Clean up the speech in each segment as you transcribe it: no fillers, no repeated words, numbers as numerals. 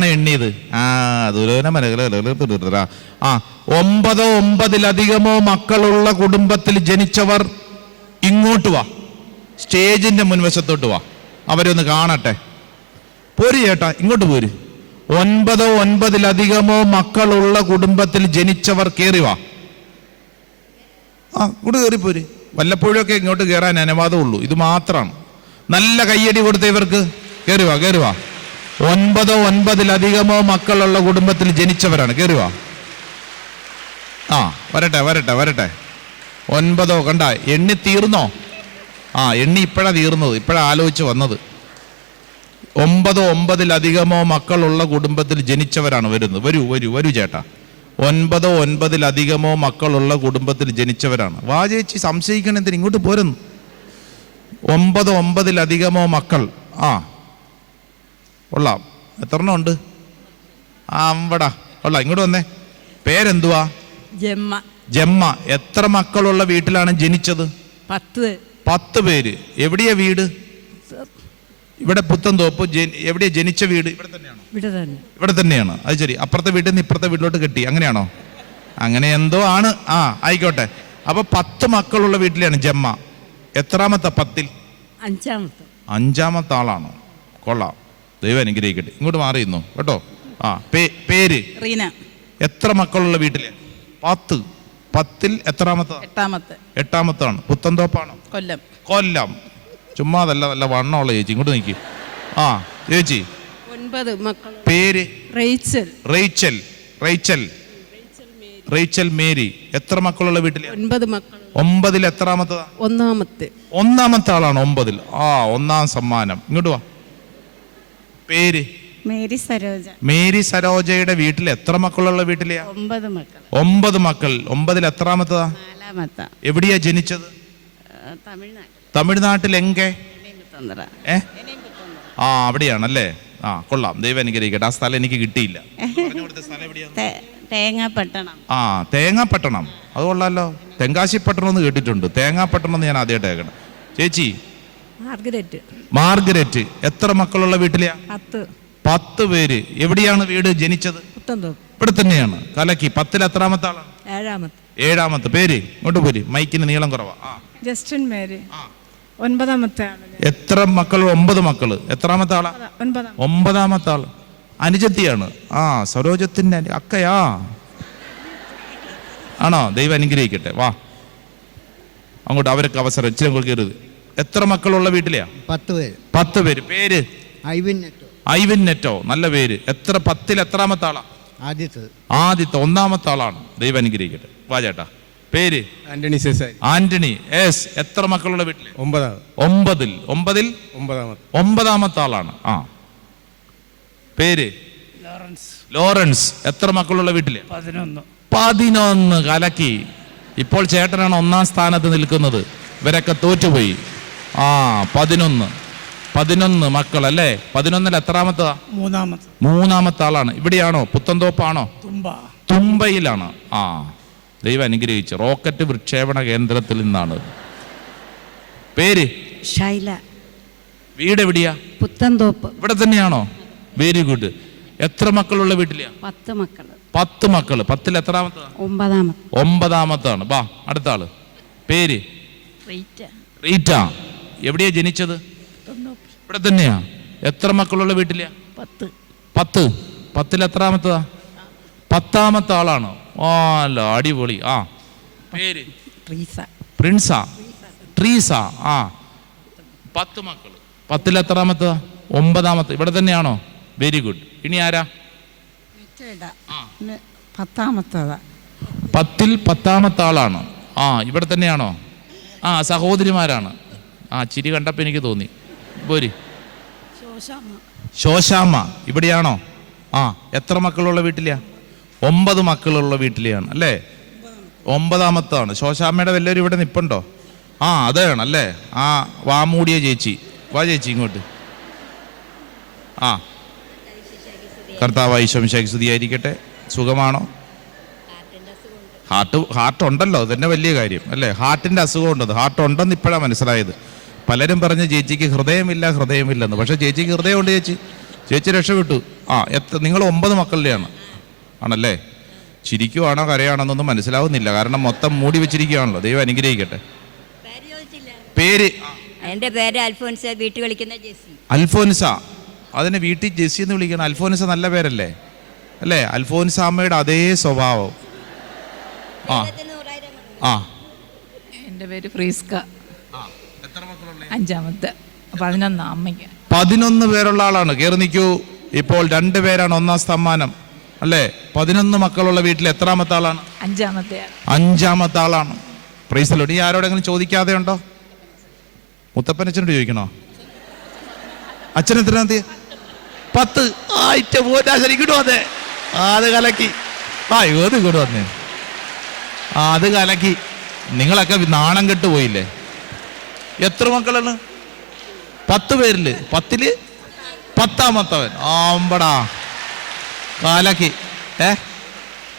എത്രയാണ് എണ്ണിയത്? ആ 9 9-ലധികമോ മക്കളുള്ള കുടുംബത്തിൽ ജനിച്ചവർ ഇങ്ങോട്ട് വാ, സ്റ്റേജിന്റെ മുൻവശത്തോട്ട് വാ, അവരൊന്ന് കാണട്ടെ. പോര് ചേട്ടാ, ഇങ്ങോട്ട് പോര്. 9 9-ലധികമോ മക്കളുള്ള കുടുംബത്തിൽ ജനിച്ചവർ കയറി വാ. ഇങ്ങോട്ട് കയറിപ്പോര്. വല്ലപ്പോഴൊക്കെ ഇങ്ങോട്ട് കയറാൻ അനുവാദമുള്ളൂ, ഇത് മാത്രമാണ്. നല്ല കയ്യടി കൊടുത്ത ഇവർക്ക്. കയറി വാ, കയറി വാ. 9 9-ലധികമോ മക്കളുള്ള കുടുംബത്തിൽ ജനിച്ചവരാണ്. കയറി വാ. വരട്ടെ വരട്ടെ വരട്ടെ. 9 കണ്ട, എണ്ണി തീർന്നോ? എണ്ണി ഇപ്പോഴാണ് തീർന്നത്, ഇപ്പോഴാണ് ആലോചിച്ച് വന്നത്. 9 9-ലധികമോ മക്കളുള്ള കുടുംബത്തിൽ ജനിച്ചവരാണ് വരുന്നത്. വരൂ വരൂ വരൂ ചേട്ടാ. 9 9-ലധികമോ മക്കളുള്ള കുടുംബത്തിൽ ജനിച്ചവരാണ്. വാ ചേച്ചി, സംശയിക്കണെന്തിന്, ഇങ്ങോട്ട് പോരുന്നു. 9 9-ലധികമോ മക്കൾ. കൊള്ളാം. എത്രണ്ണം ഉണ്ട്? അമ്പടാ, കൊള്ളാം. ഇങ്ങോട്ട് വന്നേ. പേരെന്തുവാ? ജമ്മ. ജമ്മ. എത്ര മക്കളുള്ള വീട്ടിലാണ് ജനിച്ചത്? 10 പേര്. എവിടെയാ വീട്? ഇവിടെ പുത്തൻതോപ്പ്. എവിടെയാ ജനിച്ച വീട്? ഇവിടെ തന്നെയാണോ? ഇവിടെ തന്നെയാണ്. അത് ശരി. അപ്പുറത്തെ വീട്ടിൽ നിന്ന് ഇപ്പുറത്തെ വീട്ടിലോട്ട് കെട്ടി, അങ്ങനെയാണോ? അങ്ങനെ എന്തോ ആണ്. ആയിക്കോട്ടെ. അപ്പൊ 10 മക്കളുള്ള വീട്ടിലാണ് ജമ്മ. എത്രാമത്തെ? 10-ൽ 5-ാമത്തെ ആളാണോ? കൊള്ളാം, ദൈവം അനുഗ്രഹിക്കട്ടെ. ഇങ്ങോട്ട് മാറിയിരുന്നു കേട്ടോ. പേര്? റീന. എത്ര മക്കളുള്ള വീട്ടില്? 10. 10-ൽ എത്രാമത്തെ? 8-ാമത്താണ്. പുത്തൻതോപ്പാണോ? കൊല്ലം. ചുമ്മാതല്ല, നല്ല വണ്ണമുള്ള ചേച്ചി. ഇങ്ങോട്ട് നിൽക്കി. ചേച്ചി 9 മക്കൾ. പേര്? റേച്ചൽ. Rachel Mary. എത്ര മക്കളുള്ള വീട്ടില്? 9 മക്കൾ. 9-ൽ എത്രാമത്തതാ? 1-ാമത്തെ ആളാണ് 9-ൽ. 1-ാം സമ്മാനം. ഇങ്ങോട്ട് വാ. പേര്? മേരി സരോജയുടെ വീട്ടിൽ എത്ര മക്കളുള്ള വീട്ടിലെയാ? 9 മക്കൾ. 9-ൽ എത്രാമത്തതാ? 4-ാമത്തെ. എവിടെയാ ജനിച്ചത്? തമിഴ്നാട്ടിൽ. എങ്കെ? അവിടെയാണല്ലേ. കൊള്ളാം, ദൈവം അനുഗ്രഹിക്കട്ടെ. ആ സ്ഥലം എനിക്ക് കിട്ടിയില്ല. തേങ്ങാപ്പട്ടണം. അത് കൊള്ളാലോ. തെങ്കാശിപ്പട്ടണം എന്ന് കേട്ടിട്ടുണ്ട്, തേങ്ങാപ്പട്ടണം എന്ന് ഞാൻ ആദ്യമായിട്ട് കേൾക്കണം. ചേച്ചി? മാർഗരറ്റ്. എത്ര മക്കളുള്ള വീട്ടിലെയാ? 10 പേര്. എവിടെയാണ് വീട്? ജനിച്ചത് ഇവിടെ തന്നെയാണ്. കലക്കി. 10-ൽ എത്രാമത്തെ ആളാണ്? 7-ാമത്തെ. പേര്? ഇങ്ങോട്ട് പോര്, മൈക്കിന് നീളം കുറവാ. Justin Mary. 9-ാമത്തെ ആള്. എത്ര മക്കൾ? 9 മക്കള്. എത്രാമത്തെ ആളാ? 9-ാമത്തെ ആള്. അനുജത്തിയാണ്. സരോജത്തിന്റെ അക്കയാ ആണോ? ദൈവം അനുഗ്രഹിക്കട്ടെ. വാ അങ്ങോട്ട്. അവരൊക്കെ അവസരം ഇച്ചിരി കയറുത്. എത്ര മക്കളുള്ള വീട്ടിലെയാ? 10 പേര്. പേര്? ഐവിൻ നെറ്റോ. നല്ല പേര്. 10-ൽ എത്രാമത്തെ ആളാ? ആദ്യത്തെ. 1-ാമത്തെ ആളാണ്. ദൈവം അനുഗ്രഹിക്കട്ടെ. വാ ചേട്ടാ. പേര്? ആന്റണി. എത്ര മക്കളുള്ള വീട്ടില്? 9-ൽ 9-ാമത്തെ ആളാണ്. പേര്? ലോറൻസ്. എത്ര മക്കളുള്ള വീട്ടില്? 11. കലക്കി. ഇപ്പോൾ ചേട്ടനാണ് 1-ാം സ്ഥാനത്ത് നിൽക്കുന്നത്. ഇവരൊക്കെ തോറ്റുപോയി. 11 മക്കൾ അല്ലേ? 11-ൽ എത്രാമത്തതാ? 3-ാമത്തെ ആളാണ്. ഇവിടെയാണോ? പുത്തൻതോപ്പാണോ? തുമ്പയിലാണ്. ദൈവം അനുഗ്രഹിച്ചു. റോക്കറ്റ് വിക്ഷേപണ കേന്ദ്രത്തിൽ നിന്നാണ്. പേര്? ഷൈല. വീട് എവിടെയാ? പുത്തൻതോപ്പ്. ഇവിടെ തന്നെയാണോ? Very good. എത്ര മക്കളുള്ള വീട്ടിലെയാ? 10 മക്കൾ. 10 മക്കള്. 10-ൽ എത്രാമത്തതാ? 9-ാമത്താണ്. ബാ അടുത്ത ആള്. പേര്? റീറ്റ. എവിടെയാ ജനിച്ചത്? ഇവിടെ തന്നെയാ. എത്ര മക്കളുള്ള വീട്ടിലെയാ? 10. 10-ൽ എത്രാമത്തതാ? 10-ാമത്തെ ആളാണ്. അല്ല, അടിപൊളി. പേര്? ട്രീസ. 10 മക്കള്. 10-ൽ എത്രാമത്തതാ? 9-ാമത്തെ. ഇവിടെ തന്നെയാണോ? Very good. ഇനി ആരാ? 10-ൽ 10-ാമത്തെ ആളാണ്. ഇവിടെ തന്നെയാണോ? സഹോദരിമാരാണ്. ചിരി കണ്ടപ്പോൾ എനിക്ക് തോന്നി. പോരി. ശോശാമ്മ. ഇവിടെയാണോ? എത്ര മക്കളുള്ള വീട്ടിലെയാ? 9 മക്കളുള്ള വീട്ടിലെയാണ് അല്ലേ? 9-ാമത്താണ്. ശോശാമ്മയുടെ വല്ലവരും ഇവിടെ നിപ്പുണ്ടോ? അതാണ് അല്ലേ? വാമൂടിയ ചേച്ചി. വാ ചേച്ചി ഇങ്ങോട്ട്. കർത്താവായ ഈശോ മിശിഹായ്ക്ക് സ്തുതിയായിരിക്കട്ടെ. സുഖമാണോ? ഹാർട്ട് ഉണ്ടല്ലോ, തന്നെ വലിയ കാര്യം അല്ലേ? ഹാർട്ടിന്റെ അസുഖം ഉണ്ടത്. ഹാർട്ട് ഉണ്ടെന്ന് ഇപ്പോഴാണ് മനസ്സിലായത്. പലരും പറഞ്ഞ് ചേച്ചിക്ക് ഹൃദയമില്ലെന്ന്. പക്ഷെ ചേച്ചിക്ക് ഹൃദയമുണ്ട് ചേച്ചി. ചേച്ചി രക്ഷപ്പെട്ടു. നിങ്ങൾ 9 മക്കളുടെയാണ് ആണല്ലേ? ചിരിക്കുവാണോ കരയാണോന്നൊന്നും മനസ്സിലാവുന്നില്ല, കാരണം മൊത്തം മൂടി വെച്ചിരിക്കുകയാണല്ലോ. ദൈവം അനുഗ്രഹിക്കട്ടെ. പേര്? എൻ്റെ പേര് അൽഫോൻസ. വീട്ടിൽ കളിക്കുന്ന ജെസ്സി. അൽഫോൻസ. അതിനെ വീട്ടിൽ ജെസ്സി എന്ന് വിളിക്കണം. അൽഫോൻസ നല്ല പേരല്ലേ? അല്ലേ? അൽഫോൻസ അമ്മയുടെ അതേ സ്വഭാവം. എൻ്റെ പേര് ഫ്രീസ്ക. 5-ാമത്തെ. 11 അമ്മയ്ക്ക്. 11 പേരുള്ള ആളാണ്. കയറി നിൽക്കൂ. ഇപ്പോൾ 2 പേരാണ് 1ാം സമ്മാനം അല്ലേ? 11 മക്കളുള്ള വീട്ടിൽ എത്രാമത്തെ ആളാണ്? 5ാമത്തെ ആളാണ്. Price the Lord. ഈ ആരോടെങ്കിലും ചോദിക്കാതെ ഉണ്ടോ? മുത്തപ്പനച്ഛനോട് ചോദിക്കണോ? അച്ഛൻ എത്രാമത്തെ? 10. ശരിക്കും വന്നേ. അത് കലക്കി. ഏത് ഇങ്ങോട്ട് വന്നേ. അത് കലക്കി. നിങ്ങളൊക്കെ നാണം കെട്ട് പോയില്ലേ? എത്ര മക്കളാണ്? 10 പേരില് 10-ല് 10ാമത്തവൻ. ആമ്പടാ കാലക്കി.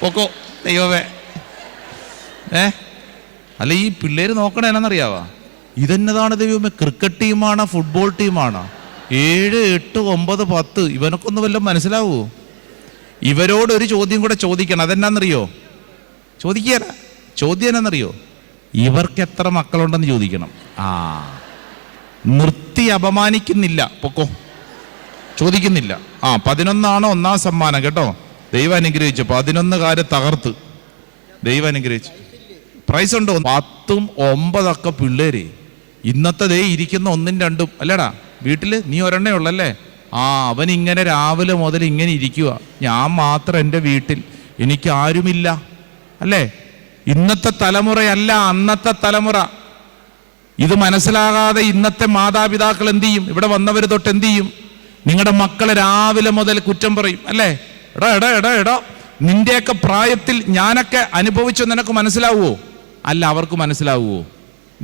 പൊക്കോ ദൈവമേ. അല്ല, ഈ പിള്ളേര് നോക്കണേ എന്നറിയാവാ? ഇതെന്നതാണ് ദൈവമേ? Cricket ടീമാണോ football ടീമാണോ? 7, 8, 9, 10. ഇവനൊക്കൊന്നും വല്ലതും മനസ്സിലാവൂ? ഇവരോടൊരു ചോദ്യം കൂടെ ചോദിക്കണം. അതെന്നാന്നറിയോ? ചോദ്യം എന്നാന്നറിയോ? ഇവർക്ക് എത്ര മക്കളുണ്ടെന്ന് ചോദിക്കണം. നിർത്തി അപമാനിക്കുന്നില്ല. പൊക്കോ, ചോദിക്കുന്നില്ല. 11 1ാം സമ്മാനം കേട്ടോ. ദൈവം അനുഗ്രഹിച്ചു. 11 തകർത്ത് ദൈവം അനുഗ്രഹിച്ചു. പ്രൈസ് ഉണ്ടോ? 10ഉം 9 പിള്ളേര്. ഇന്നത്തെ ദേ ഇരിക്കുന്ന 1ഉം 2ഉം അല്ലേടാ വീട്ടില്? നീ ഒരെണ്ണേ ഉള്ളല്ലേ? അവൻ ഇങ്ങനെ രാവിലെ മുതൽ ഇങ്ങനെ ഇരിക്കുക. ഞാൻ മാത്രം എൻ്റെ വീട്ടിൽ, എനിക്ക് ആരുമില്ല അല്ലേ? ഇന്നത്തെ തലമുറയല്ല അന്നത്തെ തലമുറ. ഇത് മനസ്സിലാകാതെ ഇന്നത്തെ മാതാപിതാക്കൾ എന്ത് ചെയ്യും? ഇവിടെ വന്നവർ തൊട്ട് എന്ത് ചെയ്യും? നിങ്ങളുടെ മക്കളെ രാവിലെ മുതൽ കുറ്റം പറയും അല്ലേ? എടാ നിന്റെയൊക്കെ പ്രായത്തിൽ ഞാനൊക്കെ അനുഭവിച്ചു, നിനക്ക് മനസ്സിലാവുമോ? അല്ല, അവർക്ക് മനസ്സിലാവുമോ?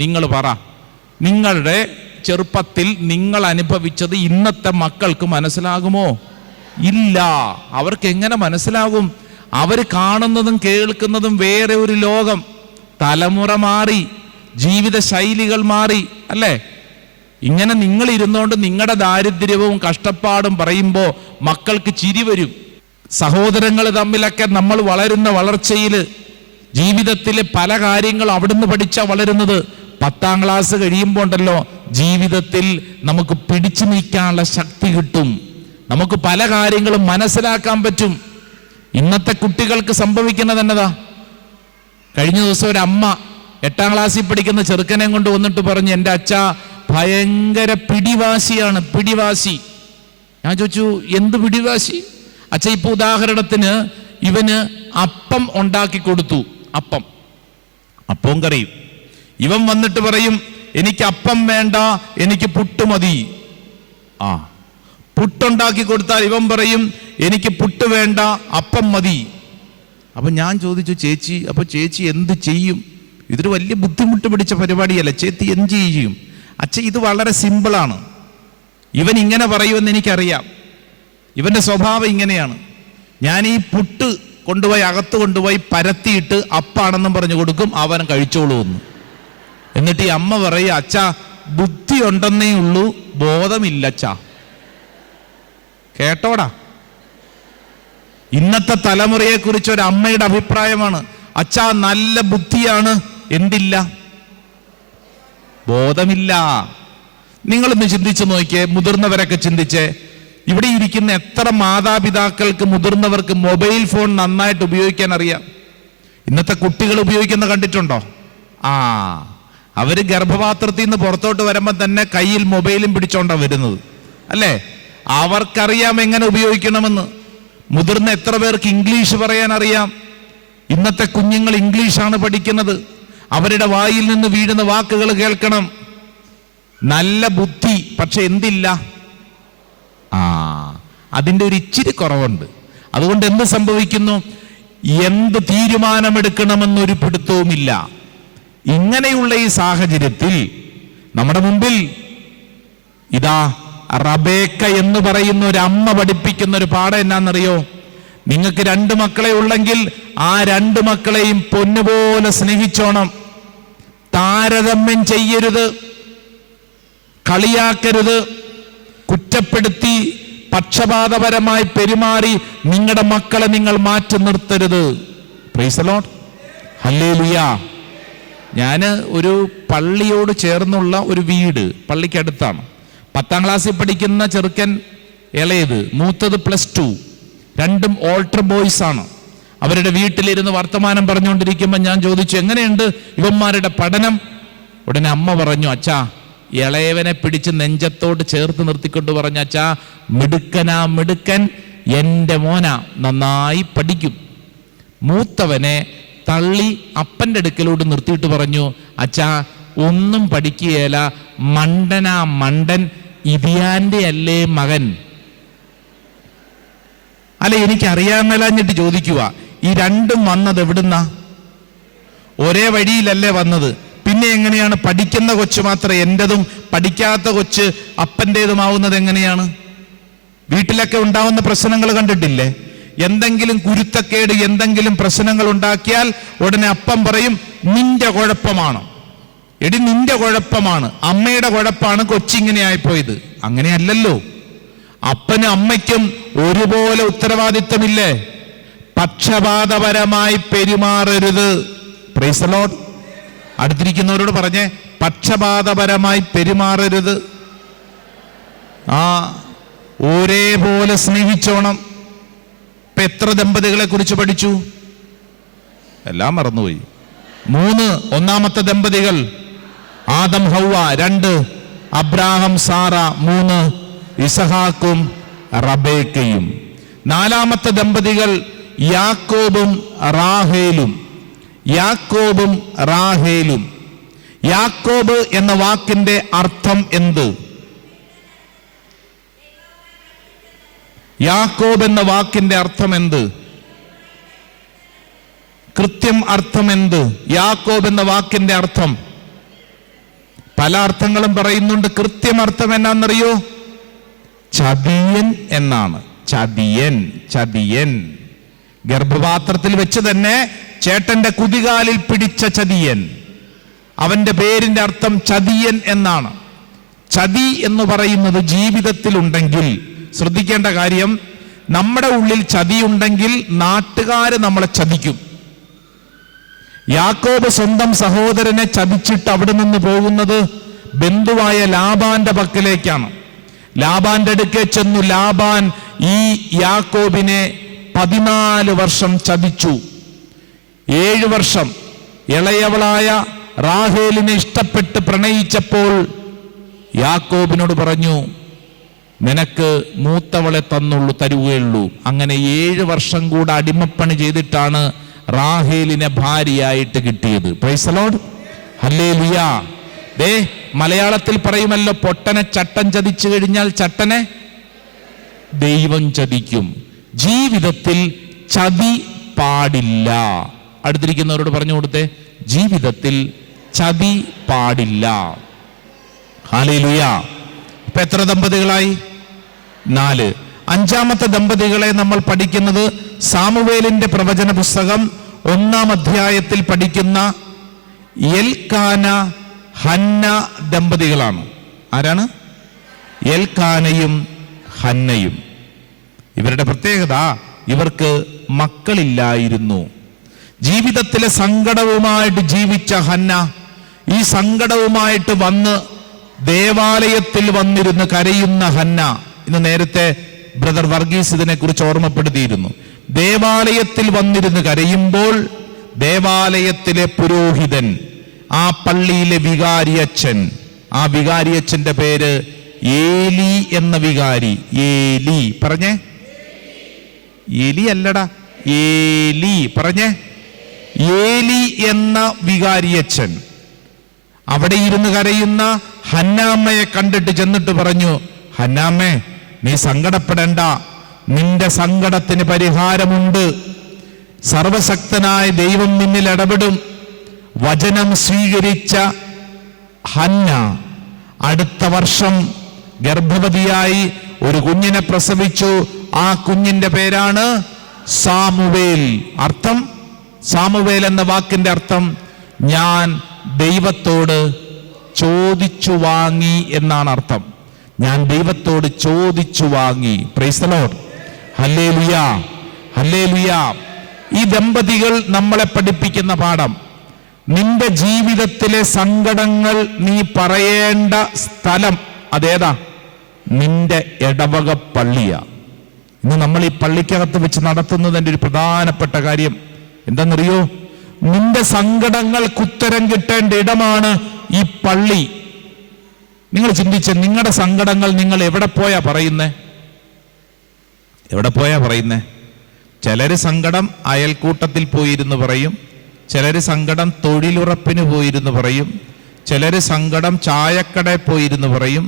നിങ്ങൾ പറ. നിങ്ങളുടെ ചെറുപ്പത്തിൽ നിങ്ങൾ അനുഭവിച്ചത് ഇന്നത്തെ മക്കൾക്ക് മനസ്സിലാകുമോ? ഇല്ല. അവർക്ക് എങ്ങനെ മനസ്സിലാകും? അവർ കാണുന്നതും കേൾക്കുന്നതും വേറെ ഒരു ലോകം. തലമുറ മാറി, ജീവിത ശൈലികൾ മാറി അല്ലേ? ഇങ്ങനെ നിങ്ങൾ ഇരുന്നുകൊണ്ട് നിങ്ങളുടെ ദാരിദ്ര്യവും കഷ്ടപ്പാടും പറയുമ്പോൾ മക്കൾക്ക് ചിരി വരും. സഹോദരങ്ങൾ തമ്മിലൊക്കെ നമ്മൾ വളരുന്ന വളർച്ചയിൽ ജീവിതത്തിലെ പല കാര്യങ്ങളും അവിടുന്ന് പഠിച്ചാ വളരുന്നത്. 10ാം ക്ലാസ് കഴിയുമ്പോൾ ഉണ്ടല്ലോ, ജീവിതത്തിൽ നമുക്ക് പിടിച്ചു നീക്കാനുള്ള ശക്തി കിട്ടും. നമുക്ക് പല കാര്യങ്ങളും മനസ്സിലാക്കാൻ പറ്റും. ഇന്നത്തെ കുട്ടികൾക്ക് സംഭവിക്കുന്നത് എന്നതാ? കഴിഞ്ഞ ദിവസം ഒരു അമ്മ 8ാം ക്ലാസ്സിൽ പഠിക്കുന്ന ചെറുക്കനെ കൊണ്ട് വന്നിട്ട് പറഞ്ഞു, എൻ്റെ അച്ഛ ഭയങ്കര പിടിവാശിയാണ്, പിടിവാശി. ഞാൻ ചോദിച്ചു, എന്ത് പിടിവാശി? അച്ഛ, ഇപ്പൊ ഉദാഹരണത്തിന് ഇവന് അപ്പം ഉണ്ടാക്കി കൊടുത്തു. അപ്പവും കറിയും. ഇവൻ വന്നിട്ട് പറയും, എനിക്ക് അപ്പം വേണ്ട, എനിക്ക് പുട്ട് മതി. പുട്ടുണ്ടാക്കി കൊടുത്താൽ ഇവൻ പറയും, എനിക്ക് പുട്ട് വേണ്ട, അപ്പം മതി. അപ്പൊ ഞാൻ ചോദിച്ചു, ചേച്ചി എന്ത് ചെയ്യും? ഇതൊരു വലിയ ബുദ്ധിമുട്ട് പിടിച്ച പരിപാടിയല്ല. ചേച്ചി എന്ത് ചെയ്യും? അച്ഛ, ഇത് വളരെ സിമ്പിളാണ്. ഇവൻ ഇങ്ങനെ പറയുമെന്ന് എനിക്കറിയാം. ഇവന്റെ സ്വഭാവം ഇങ്ങനെയാണ്. ഞാൻ ഈ പുട്ട് കൊണ്ടുപോയി അകത്ത് കൊണ്ടുപോയി പരത്തിയിട്ട് അപ്പാണെന്നും പറഞ്ഞു കൊടുക്കും, അവൻ കഴിച്ചോളൂ എന്ന്. എന്നിട്ട് ഈ അമ്മ പറയുക, അച്ഛാ ബുദ്ധി ഉണ്ടെന്നേ ഉള്ളൂ, ബോധമില്ല അച്ഛാ. കേട്ടോടാ, ഇന്നത്തെ തലമുറയെ കുറിച്ച് ഒരു അമ്മയുടെ അഭിപ്രായമാണ്. അച്ഛാ നല്ല ബുദ്ധിയാണ്, എന്തില്ല? ബോധമില്ല. നിങ്ങളൊന്ന് ചിന്തിച്ചു നോക്കിയേ, മുതിർന്നവരൊക്കെ ചിന്തിച്ചേ. ഇവിടെ ഇരിക്കുന്ന എത്ര മാതാപിതാക്കൾക്ക്, മുതിർന്നവർക്ക് മൊബൈൽ ഫോൺ നന്നായിട്ട് ഉപയോഗിക്കാൻ അറിയാം? ഇന്നത്തെ കുട്ടികൾ ഉപയോഗിക്കുന്ന കണ്ടിട്ടുണ്ടോ? അവര് ഗർഭപാത്രത്തിൽ നിന്ന് പുറത്തോട്ട് വരുമ്പോൾ തന്നെ കയ്യിൽ മൊബൈലും പിടിച്ചോണ്ടാണ് വരുന്നത് അല്ലേ? അവർക്കറിയാം എങ്ങനെ ഉപയോഗിക്കണമെന്ന്. മുതിർന്ന എത്ര പേർക്ക് ഇംഗ്ലീഷ് പറയാൻ അറിയാം? ഇന്നത്തെ കുഞ്ഞുങ്ങൾ ഇംഗ്ലീഷാണ് പഠിക്കുന്നത്. അവരുടെ വായിൽ നിന്ന് വീഴുന്ന വാക്കുകൾ കേൾക്കണം. നല്ല ബുദ്ധി, പക്ഷെ എന്തില്ല? അതിൻ്റെ ഒരു ഇച്ചിരി കുറവുണ്ട്. അതുകൊണ്ട് എന്ത് സംഭവിക്കുന്നു? എന്ത് തീരുമാനമെടുക്കണമെന്നൊരു പിടുത്തവുമില്ല. ഇങ്ങനെയുള്ള ഈ സാഹചര്യത്തിൽ നമ്മുടെ മുമ്പിൽ ഇതാ റബേക്ക എന്ന് പറയുന്ന ഒരു അമ്മ പഠിപ്പിക്കുന്ന ഒരു പാഠം എന്നാന്നറിയോ? നിങ്ങൾക്ക് 2 മക്കളെ ഉള്ളെങ്കിൽ ആ 2 മക്കളെയും പൊന്നുപോലെ സ്നേഹിച്ചോണം. താരതമ്യം ചെയ്യരുത്, കളിയാക്കരുത്, കുറ്റപ്പെടുത്തി പക്ഷപാതപരമായി പെരുമാറി നിങ്ങളുടെ മക്കളെ നിങ്ങൾ മാറ്റി നിർത്തരുത്. Praise the Lord. ഹല്ലേലൂയ. ഞാൻ ഒരു പള്ളിയോട് ചേർന്നുള്ള ഒരു വീട്, പള്ളിക്കടുത്താണ്. 10ാം ക്ലാസ്സിൽ പഠിക്കുന്ന ചെറുക്കൻ ഇളയത്, മൂത്തത് +2. രണ്ടും ഓൾട്ടർ ബോയ്സ് ആണ്. അവരുടെ വീട്ടിലിരുന്ന് വർത്തമാനം പറഞ്ഞുകൊണ്ടിരിക്കുമ്പോൾ ഞാൻ ചോദിച്ചു, എങ്ങനെയുണ്ട് ഇവന്മാരുടെ പഠനം? ഉടനെ അമ്മ പറഞ്ഞു, അച്ഛാ, ഇളയവനെ പിടിച്ച് നെഞ്ചത്തോട്ട് ചേർത്ത് നിർത്തിക്കൊണ്ട് പറഞ്ഞു, അച്ഛാ, മിടുക്കനാ മിടുക്കൻ, എൻ്റെ മോന നന്നായി പഠിക്കും. മൂത്തവനെ തള്ളി അപ്പൻ്റെ അടുക്കലോട്ട് നിർത്തിയിട്ട് പറഞ്ഞു, അച്ഛാ, ഒന്നും പഠിക്കുകയില്ല, മണ്ടനാ മണ്ടൻ, ഇതിയാൻ്റെ അല്ലേ മകൻ. അല്ല, എനിക്കറിയാൻ മേലാഞ്ഞിട്ട് ചോദിക്കുക, ഈ രണ്ടും വന്നത് എവിടുന്നാ? ഒരേ വഴിയിലല്ലേ വന്നത്? പിന്നെ എങ്ങനെയാണ് പഠിക്കുന്ന കൊച്ചു മാത്രം എൻ്റെതും പഠിക്കാത്ത കൊച്ച് അപ്പൻ്റേതുമാവുന്നത്? എങ്ങനെയാണ്? വീട്ടിലൊക്കെ ഉണ്ടാവുന്ന പ്രശ്നങ്ങൾ കണ്ടിട്ടില്ലേ? എന്തെങ്കിലും കുരുത്തക്കേട്, എന്തെങ്കിലും പ്രശ്നങ്ങൾ ഉണ്ടാക്കിയാൽ ഉടനെ അപ്പം പറയും, നിന്റെ കുഴപ്പമാണ്, എടി നിന്റെ കുഴപ്പമാണ്, അമ്മയുടെ കുഴപ്പമാണ് കൊച്ചിങ്ങനെ ആയിപ്പോയത്. അങ്ങനെയല്ലല്ലോ. അപ്പനും അമ്മയ്ക്കും ഒരുപോലെ ഉത്തരവാദിത്വമില്ലേ? പക്ഷപാതപരമായി പെരുമാറരുത്. Praise the Lord. അടുത്തിരിക്കുന്നവരോട് പറഞ്ഞേ, പക്ഷപാതപരമായി പെരുമാറരുത്. ഒരേപോലെ സ്നേഹിച്ചോണം. ഇപ്പൊ എത്ര ദമ്പതികളെ കുറിച്ച് പഠിച്ചു? എല്ലാം മറന്നുപോയി. 3 ഒന്നാമത്തെ ദമ്പതികൾ ആദം ഹൗവ, 2 അബ്രാഹം സാറ, 3 ഇസഹാക്കും റബേക്കയും. 4ാമത്തെ ദമ്പതികൾ യാക്കോബും റാഹേലും. യാക്കോബും റാഹേലും. യാക്കോബ് എന്ന വാക്കിന്റെ അർത്ഥം എന്ത്? യാക്കോബ് എന്ന വാക്കിന്റെ അർത്ഥം എന്ത്? കൃത്യം അർത്ഥം എന്ത്? യാക്കോബ് എന്ന വാക്കിന്റെ അർത്ഥം പല അർത്ഥങ്ങളും പറയുന്നുണ്ട്. കൃത്യം അർത്ഥം എന്നാന്നറിയോ? ചതിയൻ എന്നാണ്. ചതിയൻ, ചതിയൻ. ഗർഭപാത്രത്തിൽ വെച്ച് തന്നെ ചേട്ടന്റെ കുതികാലിൽ പിടിച്ച ചതിയൻ. അവന്റെ പേരിന്റെ അർത്ഥം ചതിയൻ എന്നാണ്. ചതി എന്ന് പറയുന്നത് ജീവിതത്തിൽ ഉണ്ടെങ്കിൽ ശ്രദ്ധിക്കേണ്ട കാര്യം, നമ്മുടെ ഉള്ളിൽ ചതിയുണ്ടെങ്കിൽ നാട്ടുകാര് നമ്മളെ ചതിക്കും. യാക്കോബ് സ്വന്തം സഹോദരനെ ചതിച്ചിട്ട് അവിടെ നിന്ന് പോകുന്നത് ബന്ധുവായ ലാബാന്റെ പക്കലേക്കാണ്. ലാബാന്റെ അടുക്കെ ചെന്നു. ലാബാൻ ഈ യാക്കോബിനെ 14 വർഷം ചതിച്ചു. 7 വർഷം ഇളയവളായ റാഹേലിനെ ഇഷ്ടപ്പെട്ട് പ്രണയിച്ചപ്പോൾ യാക്കോബിനോട് പറഞ്ഞു, നിനക്ക് മൂത്തവളെ തരുകയുള്ളൂ. അങ്ങനെ 7 വർഷം കൂടെ അടിമപ്പണി ചെയ്തിട്ടാണ് റാഹേലിനെ ഭാര്യയായിട്ട് കിട്ടിയത്. Price the Lord. ഹല്ലേലൂയ. ദേ, മലയാളത്തിൽ പറയുമല്ലോ, പൊട്ടനെ ചട്ടൻ ചതിച്ചു കഴിഞ്ഞാൽ ചട്ടനെ ദൈവം ചതിക്കും. ജീവിതത്തിൽ ചതി പാടില്ല. അടുത്തിരിക്കുന്നവരോട് പറഞ്ഞു കൊടുത്തേ, ജീവിതത്തിൽ ചതി പാടില്ല. ഹല്ലേലൂയ. ഇപ്പൊ എത്ര ദമ്പതികളായി? 4. 5ാമത്തെ ദമ്പതികളെ നമ്മൾ പഠിക്കുന്നത് സാമുവേലിന്റെ പ്രവചന പുസ്തകം 1-ാം അധ്യായത്തിൽ പഠിക്കുന്ന എൽക്കാന ഹന്ന ദമ്പതികളാണ്. ആരാണ്? എൽക്കാനയും ഹന്നയും. ഇവരുടെ പ്രത്യേകത, ഇവർക്ക് മക്കളില്ലായിരുന്നു. ജീവിതത്തിലെ സങ്കടവുമായിട്ട് ജീവിച്ച ഹന്ന ഈ സങ്കടവുമായിട്ട് വന്ന് ദേവാലയത്തിൽ വന്നിരുന്ന് കരയുന്ന ഹന്ന. ഇന്ന് നേരത്തെ ബ്രദർ വർഗീസ് ഇതിനെ കുറിച്ച് ഓർമ്മപ്പെടുത്തിയിരുന്നു. ദേവാലയത്തിൽ വന്നിരുന്ന് കരയുമ്പോൾ ദേവാലയത്തിലെ പുരോഹിതൻ, ആ പള്ളിയിലെ വികാരിയച്ഛൻ, ആ വികാരിയച്ഛന്റെ പേര് ഏലി എന്ന വികാരി. ഏലി പറഞ്ഞേ. ഏലി അല്ലടാ, ഏലി പറഞ്ഞേ. ഏലി എന്ന വികാരിയച്ഛൻ അവിടെ ഇരുന്ന് കരയുന്ന ഹന്നാമ്മയെ കണ്ടിട്ട് ചെന്നിട്ട് പറഞ്ഞു, ഹന്നാമ്മേ, നീ സങ്കടപ്പെടേണ്ട, നിന്റെ സങ്കടത്തിന് പരിഹാരമുണ്ട്. സർവശക്തനായ ദൈവം നിന്നിൽ ഇടപെടും. വചനം സ്വീകരിച്ച ഹന്ന അടുത്ത വർഷം ഗർഭവതിയായി ഒരു കുഞ്ഞിനെ പ്രസവിച്ചു. ആ കുഞ്ഞിന്റെ പേരാണ് സാമുവേൽ. അർത്ഥം, സാമുവേൽ എന്ന വാക്കിന്റെ അർത്ഥം ഞാൻ ദൈവത്തോട് ചോദിച്ചു വാങ്ങി എന്നാണ് അർത്ഥം. ഞാൻ ദൈവത്തോട് ചോദിച്ചു വാങ്ങി. Price the Lord. Hallelujah, hallelujah. ഈ ദമ്പതികൾ നമ്മളെ പഠിപ്പിക്കുന്ന പാഠം, നിന്റെ ജീവിതത്തിലെ സങ്കടങ്ങൾ നീ പറയേണ്ട സ്ഥലം അതേതാ? നിന്റെ ഇടവക പള്ളിയാ. ഇന്ന് നമ്മൾ ഈ പള്ളിക്കകത്ത് വെച്ച് നടത്തുന്നതിൻ്റെ ഒരു പ്രധാനപ്പെട്ട കാര്യം എന്താണെന്നറിയോ? നിന്റെ സങ്കടങ്ങൾക്ക് ഉത്തരം കിട്ടേണ്ട ഇടമാണ് ഈ പള്ളി. നിങ്ങൾ ചിന്തിച്ച, നിങ്ങളുടെ സങ്കടങ്ങൾ നിങ്ങൾ എവിടെ പോയാ പറയുന്നേ? എവിടെ പോയാ പറയുന്നേ? ചിലര് സങ്കടം അയൽക്കൂട്ടത്തിൽ പോയിരുന്ന് പറയും, ചിലര് സങ്കടം തൊഴിലുറപ്പിന് പോയിരുന്ന് പറയും, ചിലര് സങ്കടം ചായക്കടയിൽ പോയിരുന്ന് പറയും,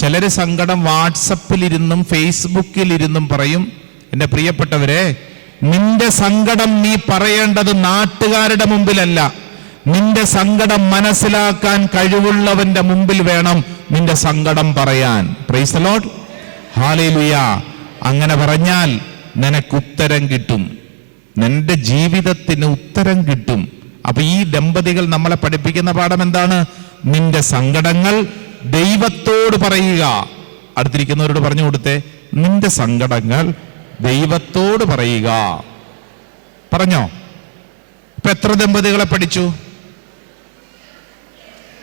ചിലര് സങ്കടം വാട്സപ്പിലിരുന്നും ഫേസ്ബുക്കിലിരുന്നും പറയും. എൻ്റെ പ്രിയപ്പെട്ടവരെ, നിന്റെ സങ്കടം നീ പറയേണ്ടത് നാട്ടുകാരുടെ മുമ്പിലല്ല, നിന്റെ സങ്കടം മനസ്സിലാക്കാൻ കഴിവുള്ളവന്റെ മുമ്പിൽ വേണം നിന്റെ സങ്കടം പറയാൻ. Price the Lord, hallelujah. അങ്ങനെ പറഞ്ഞാൽ നിനക്ക് ഉത്തരം കിട്ടും, നിന്റെ ജീവിതത്തിന് ഉത്തരം കിട്ടും. അപ്പൊ ഈ ദമ്പതികൾ നമ്മളെ പഠിപ്പിക്കുന്ന പാഠം എന്താണ്? നിന്റെ സങ്കടങ്ങൾ ദൈവത്തോട് പറയുക. അടുത്തിരിക്കുന്നവരോട് പറഞ്ഞു കൊടുത്തേ, നിന്റെ സങ്കടങ്ങൾ ദൈവത്തോട് പറയുക. പറഞ്ഞോ? ഇപ്പൊ എത്ര ദമ്പതികളെ പഠിച്ചു?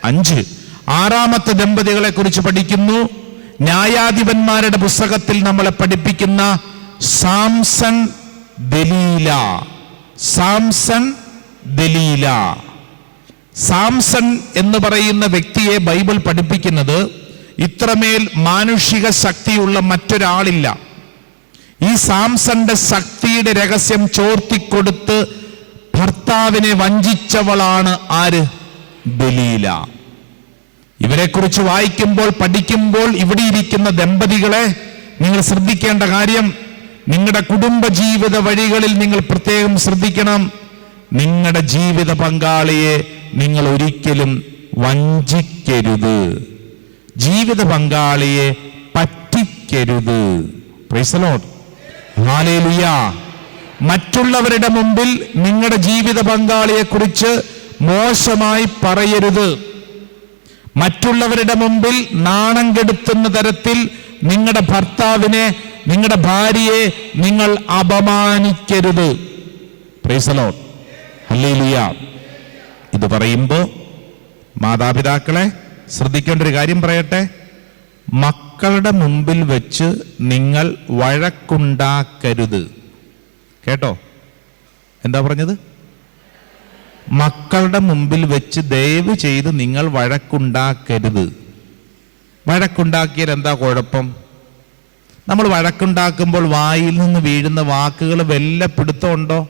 5. 6ാമത്തെ ദമ്പതികളെ കുറിച്ച് പഠിക്കുന്നു. ന്യായാധിപന്മാരുടെ പുസ്തകത്തിൽ നമ്മളെ പഠിപ്പിക്കുന്ന സാംസൺ ദലീല. സാംസൺ ദലീല. സാംസൺ എന്ന് പറയുന്ന വ്യക്തിയെ ബൈബിൾ പഠിപ്പിക്കുന്നത് ഇത്രമേൽ മാനുഷിക ശക്തിയുള്ള മറ്റൊരാളില്ല. ഈ സാംസന്റെ ശക്തിയുടെ രഹസ്യം ചോർത്തിക്കൊടുത്ത് ഭർത്താവിനെ വഞ്ചിച്ചവളാണ് ആര്? ദലീല. ഇവരെക്കുറിച്ച് വായിക്കുമ്പോൾ, പഠിക്കുമ്പോൾ, ഇവിടെ ഇരിക്കുന്ന ദമ്പതികളെ നിങ്ങൾ ശ്രദ്ധിക്കേണ്ട കാര്യം, നിങ്ങളുടെ കുടുംബ ജീവിത വഴികളിൽ നിങ്ങൾ പ്രത്യേകം ശ്രദ്ധിക്കണം. നിങ്ങളുടെ ജീവിത പങ്കാളിയെ നിങ്ങൾ ഒരിക്കലും വഞ്ചിക്കരുത്, ജീവിത പങ്കാളിയെ പറ്റിക്കരുത്. Praise the Lord, hallelujah. മറ്റുള്ളവരുടെ മുമ്പിൽ നിങ്ങളുടെ ജീവിത പങ്കാളിയെ കുറിച്ച് മോശമായി പറയരുത്. മറ്റുള്ളവരുടെ മുമ്പിൽ നാണം കെടുത്തുന്ന തരത്തിൽ നിങ്ങളുടെ ഭർത്താവിനെ, നിങ്ങളുടെ ഭാര്യയെ നിങ്ങൾ അപമാനിക്കരുത്. Praise the Lord, hallelujah. ഇത് പറയുമ്പോൾ മാതാപിതാക്കളെ ശ്രദ്ധിക്കേണ്ട ഒരു കാര്യം പറയട്ടെ. മക്കളുടെ മുമ്പിൽ വെച്ച് നിങ്ങൾ വഴക്കുണ്ടാക്കരുത്. കേട്ടോ? എന്താ പറഞ്ഞത്? മക്കളുടെ മുമ്പിൽ വെച്ച് ദയവ് ചെയ്ത് നിങ്ങൾ വഴക്കുണ്ടാക്കരുത്. വഴക്കുണ്ടാക്കിയാൽ എന്താ കുഴപ്പം? നമ്മൾ വഴക്കുണ്ടാക്കുമ്പോൾ വായിൽ നിന്ന് വീഴുന്ന വാക്കുകൾ വല്ല പിടുത്തമുണ്ടോ?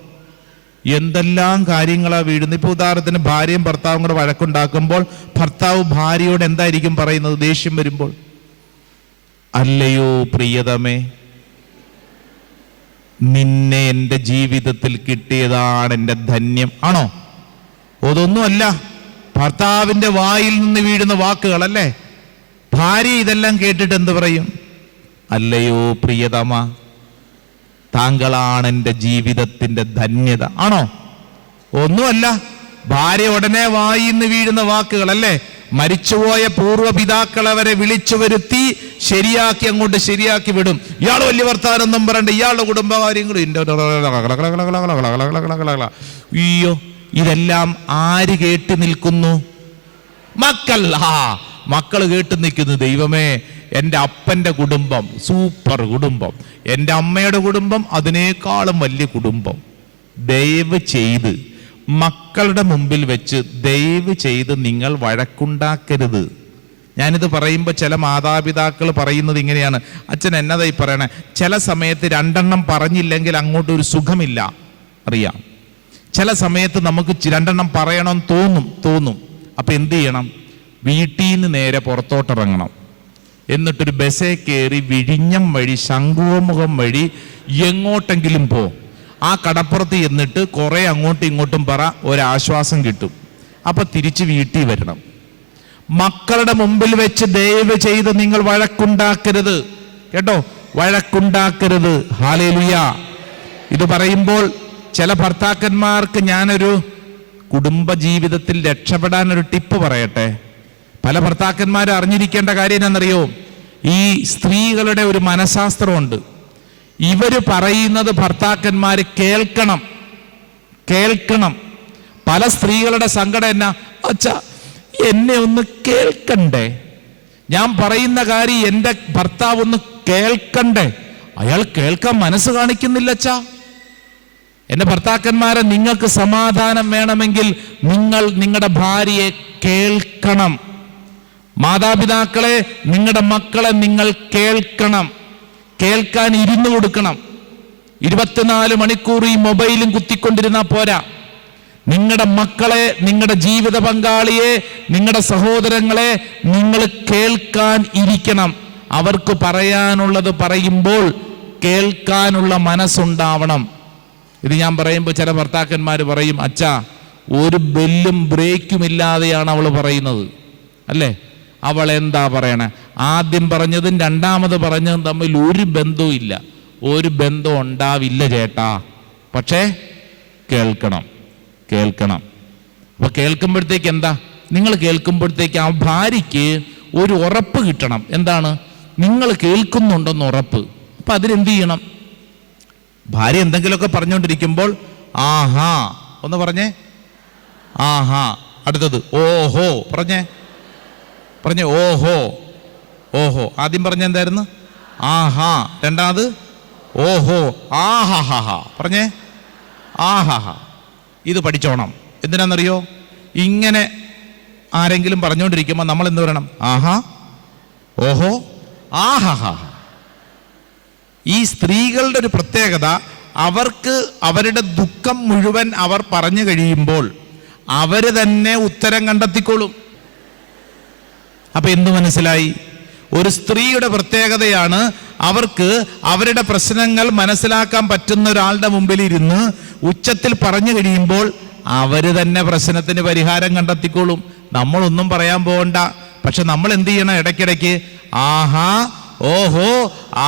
എന്തെല്ലാം കാര്യങ്ങളാണ് വീഴുന്നത്. ഇപ്പൊ ഉദാഹരണത്തിന് ഭാര്യയും ഭർത്താവും കൂടെ വഴക്കുണ്ടാക്കുമ്പോൾ ഭർത്താവ് ഭാര്യയോട് എന്തായിരിക്കും പറയുന്നത് ദേഷ്യം വരുമ്പോൾ? അല്ലയോ പ്രിയതമേ, നിന്നെ എൻ്റെ ജീവിതത്തിൽ കിട്ടിയതാണ് എൻ്റെ ധന്യം. ആണോ? അതൊന്നുമല്ല. ഭർത്താവിൻ്റെ വായിൽ നിന്ന് വീഴുന്ന വാക്കുകളല്ലേ. ഭാര്യ ഇതെല്ലാം കേട്ടിട്ട് എന്ത് പറയും? അല്ലയോ പ്രിയതമ, താങ്കളാണ് എൻ്റെ ജീവിതത്തിൻ്റെ ധന്യത. ആണോ? ഒന്നുമല്ല. ഭാര്യ ഉടനെ വായിൽ നിന്ന് വീഴുന്ന വാക്കുകളല്ലേ. മരിച്ചുപോയ പൂർവ്വപിതാക്കളെ വരെ വിളിച്ചു വരുത്തി ശരിയാക്കി അങ്ങോട്ട് ശരിയാക്കി വിടും. ഇയാൾ വലിയ വർത്താനൊന്നും പറയണ്ട, ഇയാളുടെ കുടുംബകാര്യങ്ങളും. അയ്യോ, ഇതെല്ലാം ആര് കേട്ട് നിൽക്കുന്നു? മക്കൾ. മക്കൾ കേട്ട് നിൽക്കുന്നു. ദൈവമേ, എൻ്റെ അപ്പൻ്റെ കുടുംബം സൂപ്പർ കുടുംബം, എൻ്റെ അമ്മയുടെ കുടുംബം അതിനേക്കാളും വലിയ കുടുംബം. ദയവ് ചെയ്ത് മക്കളുടെ മുമ്പിൽ വെച്ച് ദയവ് ചെയ്ത് നിങ്ങൾ വഴക്കുണ്ടാക്കരുത്. ഞാനിത് പറയുമ്പോൾ ചില മാതാപിതാക്കൾ പറയുന്നത് ഇങ്ങനെയാണ്, അച്ഛൻ എന്നതായി പറയണേ, ചില സമയത്ത് 2 എണ്ണം പറഞ്ഞില്ലെങ്കിൽ അങ്ങോട്ടൊരു സുഖമില്ല. അറിയാം, ചില സമയത്ത് നമുക്ക് 2 എണ്ണം പറയണം തോന്നും. അപ്പം എന്ത് ചെയ്യണം? വീട്ടിൽ നിന്ന് നേരെ പുറത്തോട്ടിറങ്ങണം. എന്നിട്ടൊരു ബസ്സേ കയറി വിഴിഞ്ഞം വഴി ശംഖുമുഖം വഴി എങ്ങോട്ടെങ്കിലും പോ. ആ കടപ്പുറത്ത് ചെന്നിട്ട് കുറേ അങ്ങോട്ടും ഇങ്ങോട്ടും പറ, ഒരാശ്വാസം കിട്ടും. അപ്പം തിരിച്ച് വീട്ടിൽ വരണം. മക്കളുടെ മുമ്പിൽ വെച്ച് ദയവ് ചെയ്ത് നിങ്ങൾ വഴക്കുണ്ടാക്കരുത്. കേട്ടോ? വഴക്കുണ്ടാക്കരുത്. ഹല്ലേലൂയ. ഇത് പറയുമ്പോൾ ചില ഭർത്താക്കന്മാർക്ക് ഞാനൊരു കുടുംബ ജീവിതത്തിൽ രക്ഷപ്പെടാനൊരു ടിപ്പ് പറയട്ടെ. പല ഭർത്താക്കന്മാരും അറിഞ്ഞിരിക്കേണ്ട കാര്യം എന്നറിയോ? ഈ സ്ത്രീകളുടെ ഒരു മനഃശാസ്ത്രമുണ്ട്. ഇവര് പറയുന്നത് ഭർത്താക്കന്മാര് കേൾക്കണം. പല സ്ത്രീകളുടെ സങ്കടം എന്നാ, അച്ഛാ എന്നെ ഒന്ന് കേൾക്കണ്ടേ, ഞാൻ പറയുന്ന കാര്യം എൻ്റെ ഭർത്താവ് ഒന്ന് കേൾക്കണ്ടേ, അയാൾ കേൾക്കാൻ മനസ്സ് കാണിക്കുന്നില്ല അച്ഛാ. എൻ്റെ ഭർത്താക്കന്മാരെ, നിങ്ങൾക്ക് സമാധാനം വേണമെങ്കിൽ നിങ്ങൾ നിങ്ങളുടെ ഭാര്യയെ കേൾക്കണം. മാതാപിതാക്കളെ, നിങ്ങളുടെ മക്കളെ നിങ്ങൾ കേൾക്കണം. കേൾക്കാൻ ഇരുന്നു കൊടുക്കണം. 24 മണിക്കൂർ ഈ മൊബൈലും കുത്തിക്കൊണ്ടിരുന്നാൽ പോരാ. നിങ്ങളുടെ മക്കളെ, നിങ്ങളുടെ ജീവിത പങ്കാളിയെ, നിങ്ങളുടെ സഹോദരങ്ങളെ നിങ്ങൾ കേൾക്കാൻ ഇരിക്കണം. അവർക്ക് പറയാനുള്ളത് പറയുമ്പോൾ കേൾക്കാനുള്ള മനസ്സുണ്ടാവണം. ഇത് ഞാൻ പറയുമ്പോൾ ചില ഭർത്താക്കന്മാർ പറയും, അച്ഛാ ഒരു ബെല്ലും ബ്രേക്കും ഇല്ലാതെയാണ് അവൾ പറയുന്നത്, അല്ലേ? അവൾ എന്താ പറയണേ? ആദ്യം പറഞ്ഞതും രണ്ടാമത് പറഞ്ഞതും തമ്മിൽ ഒരു ബന്ധവും ഇല്ല. ഒരു ബന്ധം ഉണ്ടാവില്ല ചേട്ടാ. പക്ഷേ കേൾക്കണം. അപ്പൊ കേൾക്കുമ്പോഴത്തേക്ക് എന്താ, നിങ്ങൾ കേൾക്കുമ്പോഴത്തേക്ക് ആ ഭാര്യയ്ക്ക് ഒരു ഉറപ്പ് കിട്ടണം. എന്താണ്? നിങ്ങൾ കേൾക്കുന്നുണ്ടെന്ന് ഉറപ്പ്. അപ്പൊ അതിനെന്ത് ചെയ്യണം? ഭാര്യ എന്തെങ്കിലുമൊക്കെ പറഞ്ഞുകൊണ്ടിരിക്കുമ്പോൾ ആഹാ ഒന്ന് പറഞ്ഞേ, ആഹാ. അടുത്തത് ഓഹോ പറഞ്ഞേ, ഓഹോ. ആദ്യം പറഞ്ഞ എന്തായിരുന്നു? ആഹാ. രണ്ടാമത് ഓഹോ. ആഹാ പറഞ്ഞേ, ആഹാ. ഇത് പഠിച്ചോണം. എന്തിനാണെന്നറിയോ? ഇങ്ങനെ ആരെങ്കിലും പറഞ്ഞുകൊണ്ടിരിക്കുമ്പോൾ നമ്മൾ എന്ത് പറയണം? ആഹാ, ഓഹോ, ആഹാ. ഈ സ്ത്രീകളുടെ ഒരു പ്രത്യേകത, അവർക്ക് അവരുടെ ദുഃഖം മുഴുവൻ അവർ പറഞ്ഞു കഴിയുമ്പോൾ അവര് തന്നെ ഉത്തരം കണ്ടെത്തിക്കോളും. അപ്പൊ എന്തു മനസ്സിലായി? ഒരു സ്ത്രീയുടെ പ്രത്യേകതയാണ്, അവർക്ക് അവരുടെ പ്രശ്നങ്ങൾ മനസ്സിലാക്കാൻ പറ്റുന്ന ഒരാളുടെ മുമ്പിൽ ഇരുന്ന് ഉച്ചത്തിൽ പറഞ്ഞു കഴിയുമ്പോൾ അവര് തന്നെ പ്രശ്നത്തിന് പരിഹാരം കണ്ടെത്തിക്കോളും. നമ്മളൊന്നും പറയാൻ പോകണ്ട. പക്ഷെ നമ്മൾ എന്ത് ചെയ്യണം? ഇടയ്ക്കിടയ്ക്ക് ആഹാ, ഓഹോ,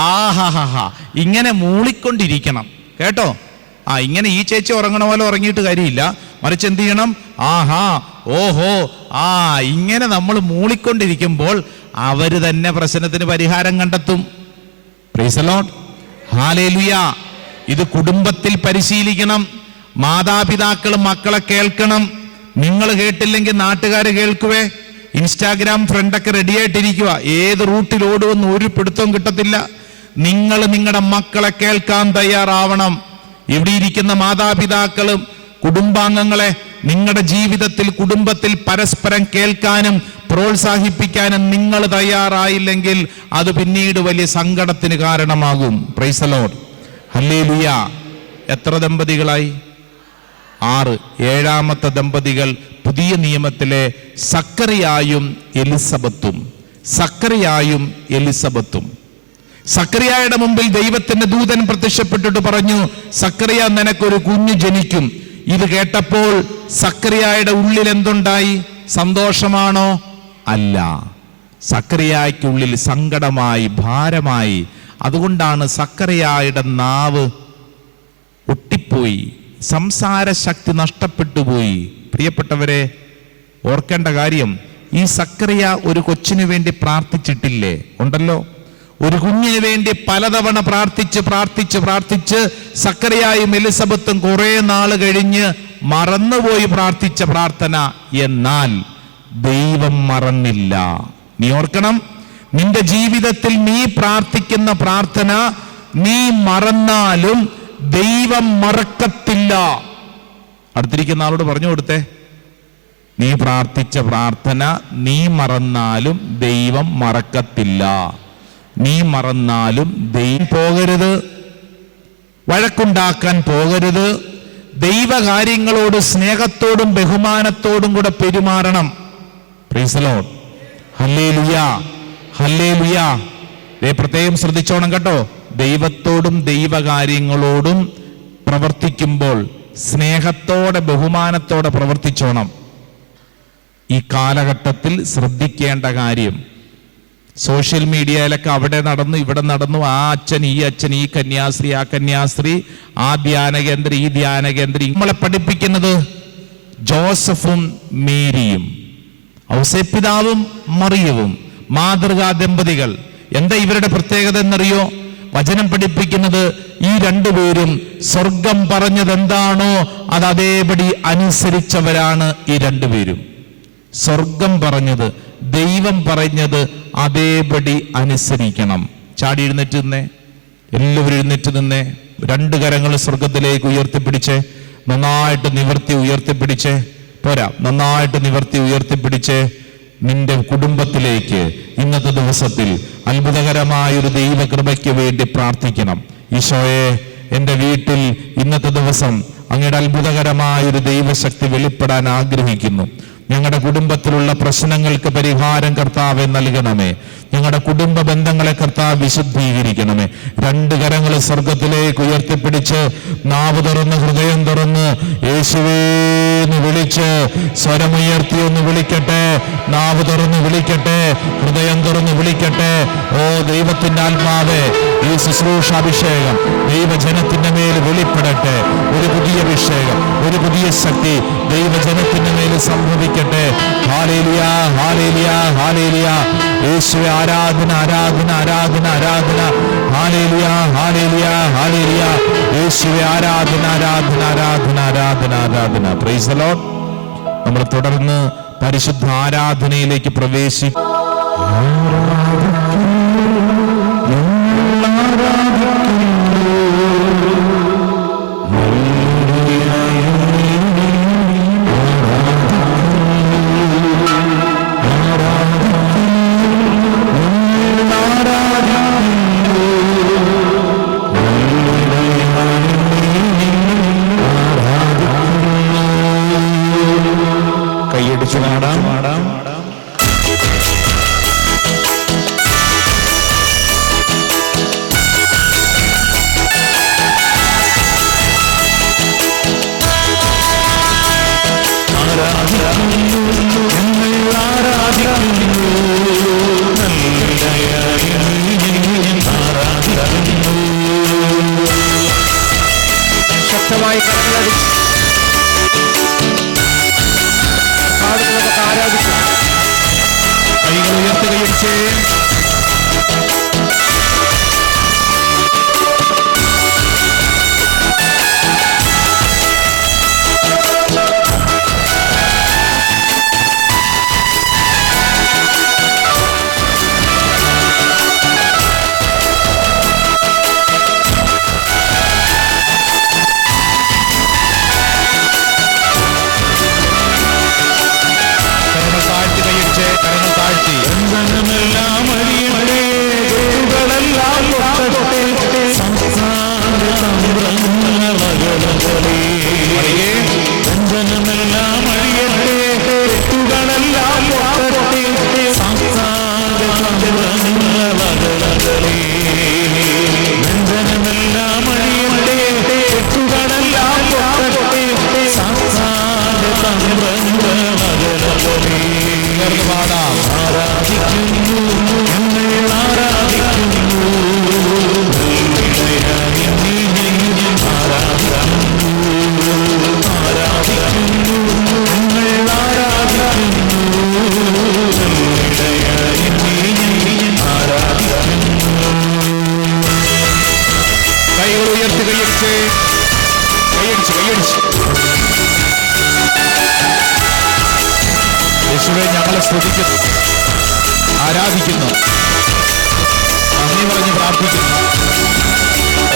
ആഹാ ഇങ്ങനെ മൂളിക്കൊണ്ടിരിക്കണം. കേട്ടോ? ഇങ്ങനെ ഈ ചേച്ചി ഉറങ്ങണ പോലെ ഉറങ്ങിയിട്ട് കാര്യമില്ല. മറിച്ച് എന്ത് ചെയ്യണം? ആഹാ, ഓഹോ, ഇങ്ങനെ നമ്മൾ മൂളിക്കൊണ്ടിരിക്കുമ്പോൾ അവര് തന്നെ പ്രശ്നത്തിന് പരിഹാരം കണ്ടെത്തും. Price the Lord, hallelujah. ഇത് കുടുംബത്തിൽ പരിശീലിക്കണം. മാതാപിതാക്കൾ മക്കളെ കേൾക്കണം. നിങ്ങൾ കേട്ടില്ലെങ്കിൽ നാട്ടുകാർ കേൾക്കുവേ. ഇൻസ്റ്റാഗ്രാം ഫ്രണ്ടൊക്കെ റെഡി ആയിട്ടിരിക്കുക. ഏത് റൂട്ടിൽ ഓടുമെന്ന് ഒരു പിടുത്തവും കിട്ടത്തില്ല. നിങ്ങൾ നിങ്ങളുടെ മക്കളെ കേൾക്കാൻ തയ്യാറാവണം. ഇവിടെ ഇരിക്കുന്ന മാതാപിതാക്കളും കുടുംബാംഗങ്ങളെ, നിങ്ങളുടെ ജീവിതത്തിൽ കുടുംബത്തിൽ പരസ്പരം കേൾക്കാനും പ്രോത്സാഹിപ്പിക്കാനും നിങ്ങൾ തയ്യാറായില്ലെങ്കിൽ അത് പിന്നീട് വലിയ സങ്കടത്തിന് കാരണമാകും. Price the Lord, hallelujah. എത്ര ദമ്പതികളായി? 6. 7ാമത്തെ ദമ്പതികൾ പുതിയ നിയമത്തിലെ സക്കറിയായും എലിസബത്തും. സക്കറിയായുടെ മുമ്പിൽ ദൈവത്തിന്റെ ദൂതൻ പ്രത്യക്ഷപ്പെട്ടിട്ട് പറഞ്ഞു, സക്കറിയ, നിനക്കൊരു കുഞ്ഞു ജനിക്കും. ഇത് കേട്ടപ്പോൾ സക്കറിയായുടെ ഉള്ളിൽ എന്തുണ്ടായി? സന്തോഷമാണോ? അല്ല. സക്കറിയായ്ക്കുള്ളിൽ സങ്കടമായി, ഭാരമായി. അതുകൊണ്ടാണ് സക്കറിയായുടെ നാവ് ഒട്ടിപ്പോയി, സംസാര ശക്തി നഷ്ടപ്പെട്ടു പോയി. പ്രിയപ്പെട്ടവരെ, ഓർക്കേണ്ട കാര്യം, ഈ സക്കറിയ ഒരു കൊച്ചിനു വേണ്ടി പ്രാർത്ഥിച്ചിട്ടില്ലേ? ഉണ്ടല്ലോ. ഒരു കുഞ്ഞിന് വേണ്ടി പലതവണ പ്രാർത്ഥിച്ച് സക്കറിയായും എലിസബത്തും കുറെ നാൾ കഴിഞ്ഞ് മറന്നുപോയി പ്രാർത്ഥിച്ച പ്രാർത്ഥന. എന്നാൽ ദൈവം മറന്നില്ല. നീ ഓർക്കണം, നിന്റെ ജീവിതത്തിൽ നീ പ്രാർത്ഥിക്കുന്ന പ്രാർത്ഥന നീ മറന്നാലും ദൈവം മറക്കത്തില്ല. അടുത്തിരിക്കുന്ന ആളോട് പറഞ്ഞു കൊടുത്തേ, നീ പ്രാർത്ഥിച്ച പ്രാർത്ഥന നീ മറന്നാലും ദൈവം മറക്കത്തില്ല. നീ മറന്നാലും ദൈവം പോകരുത്, വഴക്കുണ്ടാക്കാൻ പോകരുത്. ദൈവകാര്യങ്ങളോട് സ്നേഹത്തോടും ബഹുമാനത്തോടും കൂടെ പെരുമാറണം. Price the Lord, hallelujah, hallelujah. പ്രത്യേകം ശ്രദ്ധിച്ചോണം കേട്ടോ. ദൈവത്തോടും ദൈവകാര്യങ്ങളോടും പ്രവർത്തിക്കുമ്പോൾ സ്നേഹത്തോടെ ബഹുമാനത്തോടെ പ്രവർത്തിച്ചോണം. ഈ കാലഘട്ടത്തിൽ ശ്രദ്ധിക്കേണ്ട കാര്യം, സോഷ്യൽ മീഡിയയിലൊക്കെ അവിടെ നടന്നു ഇവിടെ നടന്നു, ആ അച്ഛൻ ഈ അച്ഛൻ, ഈ കന്യാസ്ത്രീ ആ കന്യാസ്ത്രീ, ആ ധ്യാനകേന്ദ്രം ഈ ധ്യാനകേന്ദ്രം. നമ്മളെ പഠിപ്പിക്കുന്നത് ജോസഫും മേരിയും, ഔസേപ്പിതാവും മറിയവും, മാതൃകാ ദമ്പതികൾ. എന്താ ഇവരുടെ പ്രത്യേകത എന്നറിയോ? വചനം പഠിപ്പിക്കുന്നത് ഈ രണ്ടുപേരും സ്വർഗം പറഞ്ഞത് എന്താണോ അത് അതേപടി അനുസരിച്ചവരാണ്. ഈ രണ്ടുപേരും സ്വർഗം പറഞ്ഞത്, ദൈവം പറഞ്ഞത് അതേപടി അനുസരിക്കണം. ചാടി എഴുന്നേറ്റ് നിന്നേ, എല്ലാവരും എഴുന്നേറ്റ് നിന്നേ. രണ്ട് കരങ്ങൾ സ്വർഗത്തിലേക്ക് ഉയർത്തിപ്പിടിച്ച് നന്നായിട്ട് നിവർത്തി ഉയർത്തിപ്പിടിച്ച് പോരാ, നന്നായിട്ട് നിവർത്തി ഉയർത്തിപ്പിടിച്ച് നിന്റെ കുടുംബത്തിലേക്ക് ഇന്നത്തെ ദിവസത്തിൽ അത്ഭുതകരമായൊരു ദൈവകൃപയ്ക്ക് വേണ്ടി പ്രാർത്ഥിക്കണം. ഈശോയെ, എൻ്റെ വീട്ടിൽ ഇന്നത്തെ ദിവസം അങ്ങയുടെ അത്ഭുതകരമായൊരു ദൈവശക്തി വെളിപ്പെടാൻ ആഗ്രഹിക്കുന്നു. ഞങ്ങളുടെ കുടുംബത്തിലുള്ള പ്രശ്നങ്ങൾക്ക് പരിഹാരം കർത്താവെ നൽകണമേ. ഞങ്ങളുടെ കുടുംബ ബന്ധങ്ങളെ കർത്താവ് വിശുദ്ധീകരിക്കണമേ. രണ്ട് കരങ്ങൾ സ്വർഗത്തിലേക്ക് ഉയർത്തിപ്പിടിച്ച് നാവ് തുറന്ന് ഹൃദയം തുറന്ന് യേശുവേന്ന് വിളിച്ച് സ്വരമുയർത്തി ഒന്ന് വിളിക്കട്ടെ. നാവ് തുറന്ന് വിളിക്കട്ടെ, ഹൃദയം തുറന്ന് വിളിക്കട്ടെ. ഓ ദൈവത്തിന്റെ ആത്മാവേ, ഈ ശുശ്രൂഷാഭിഷേകം ദൈവജനത്തിന്റെ മേൽ വെളിപ്പെടട്ടെ. ഒരു പുതിയ അഭിഷേകം, ഒരു പുതിയ ശക്തി ദൈവജനത്തിന്റെ മേൽ സംഭവിക്കട്ടെ. Hallelujah, hallelujah, hallelujah. യേശുവേ, ആരാധന, ആരാധന, ആരാധന, ആരാധന. Hallelujah, hallelujah, hallelujah. യേശുവേ, ആരാധന, ആരാധന, ആരാധന, ആരാധന, ആരാധന. Price the Lord. നമ്മൾ തുടർന്ന് പരിശുദ്ധ ആരാധനയിലേക്ക് പ്രവേശിക്കും. കൈയടിച്ചു പാടാം. ശക്തമായി കരങ്ങളടിച്ച് ആരാധിക്കും. കൈകൾ ഉയർത്തി കൈയടിച്ചേ. യേശുവേ, ഞങ്ങളെ സ്തുതിക്കുന്നു, ആരാധിക്കുന്നു, നന്ദി പറഞ്ഞ് പ്രാർത്ഥിക്കുന്നു.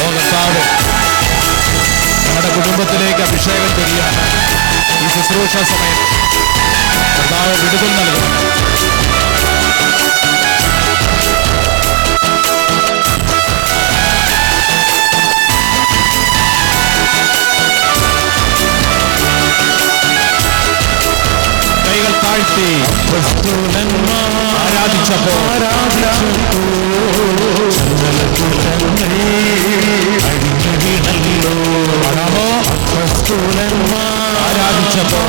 ഓ കർത്താവേ, ഞങ്ങളുടെ കുടുംബത്തിലേക്ക് അഭിഷേകം ചെയ്യണം. ഈ ശുശ്രൂഷ സമയത്ത് കർത്താവ് വിടുതൽ നൽകണം. ആരാധിച്ചപ്പോ ആരാധിച്ചപ്പോ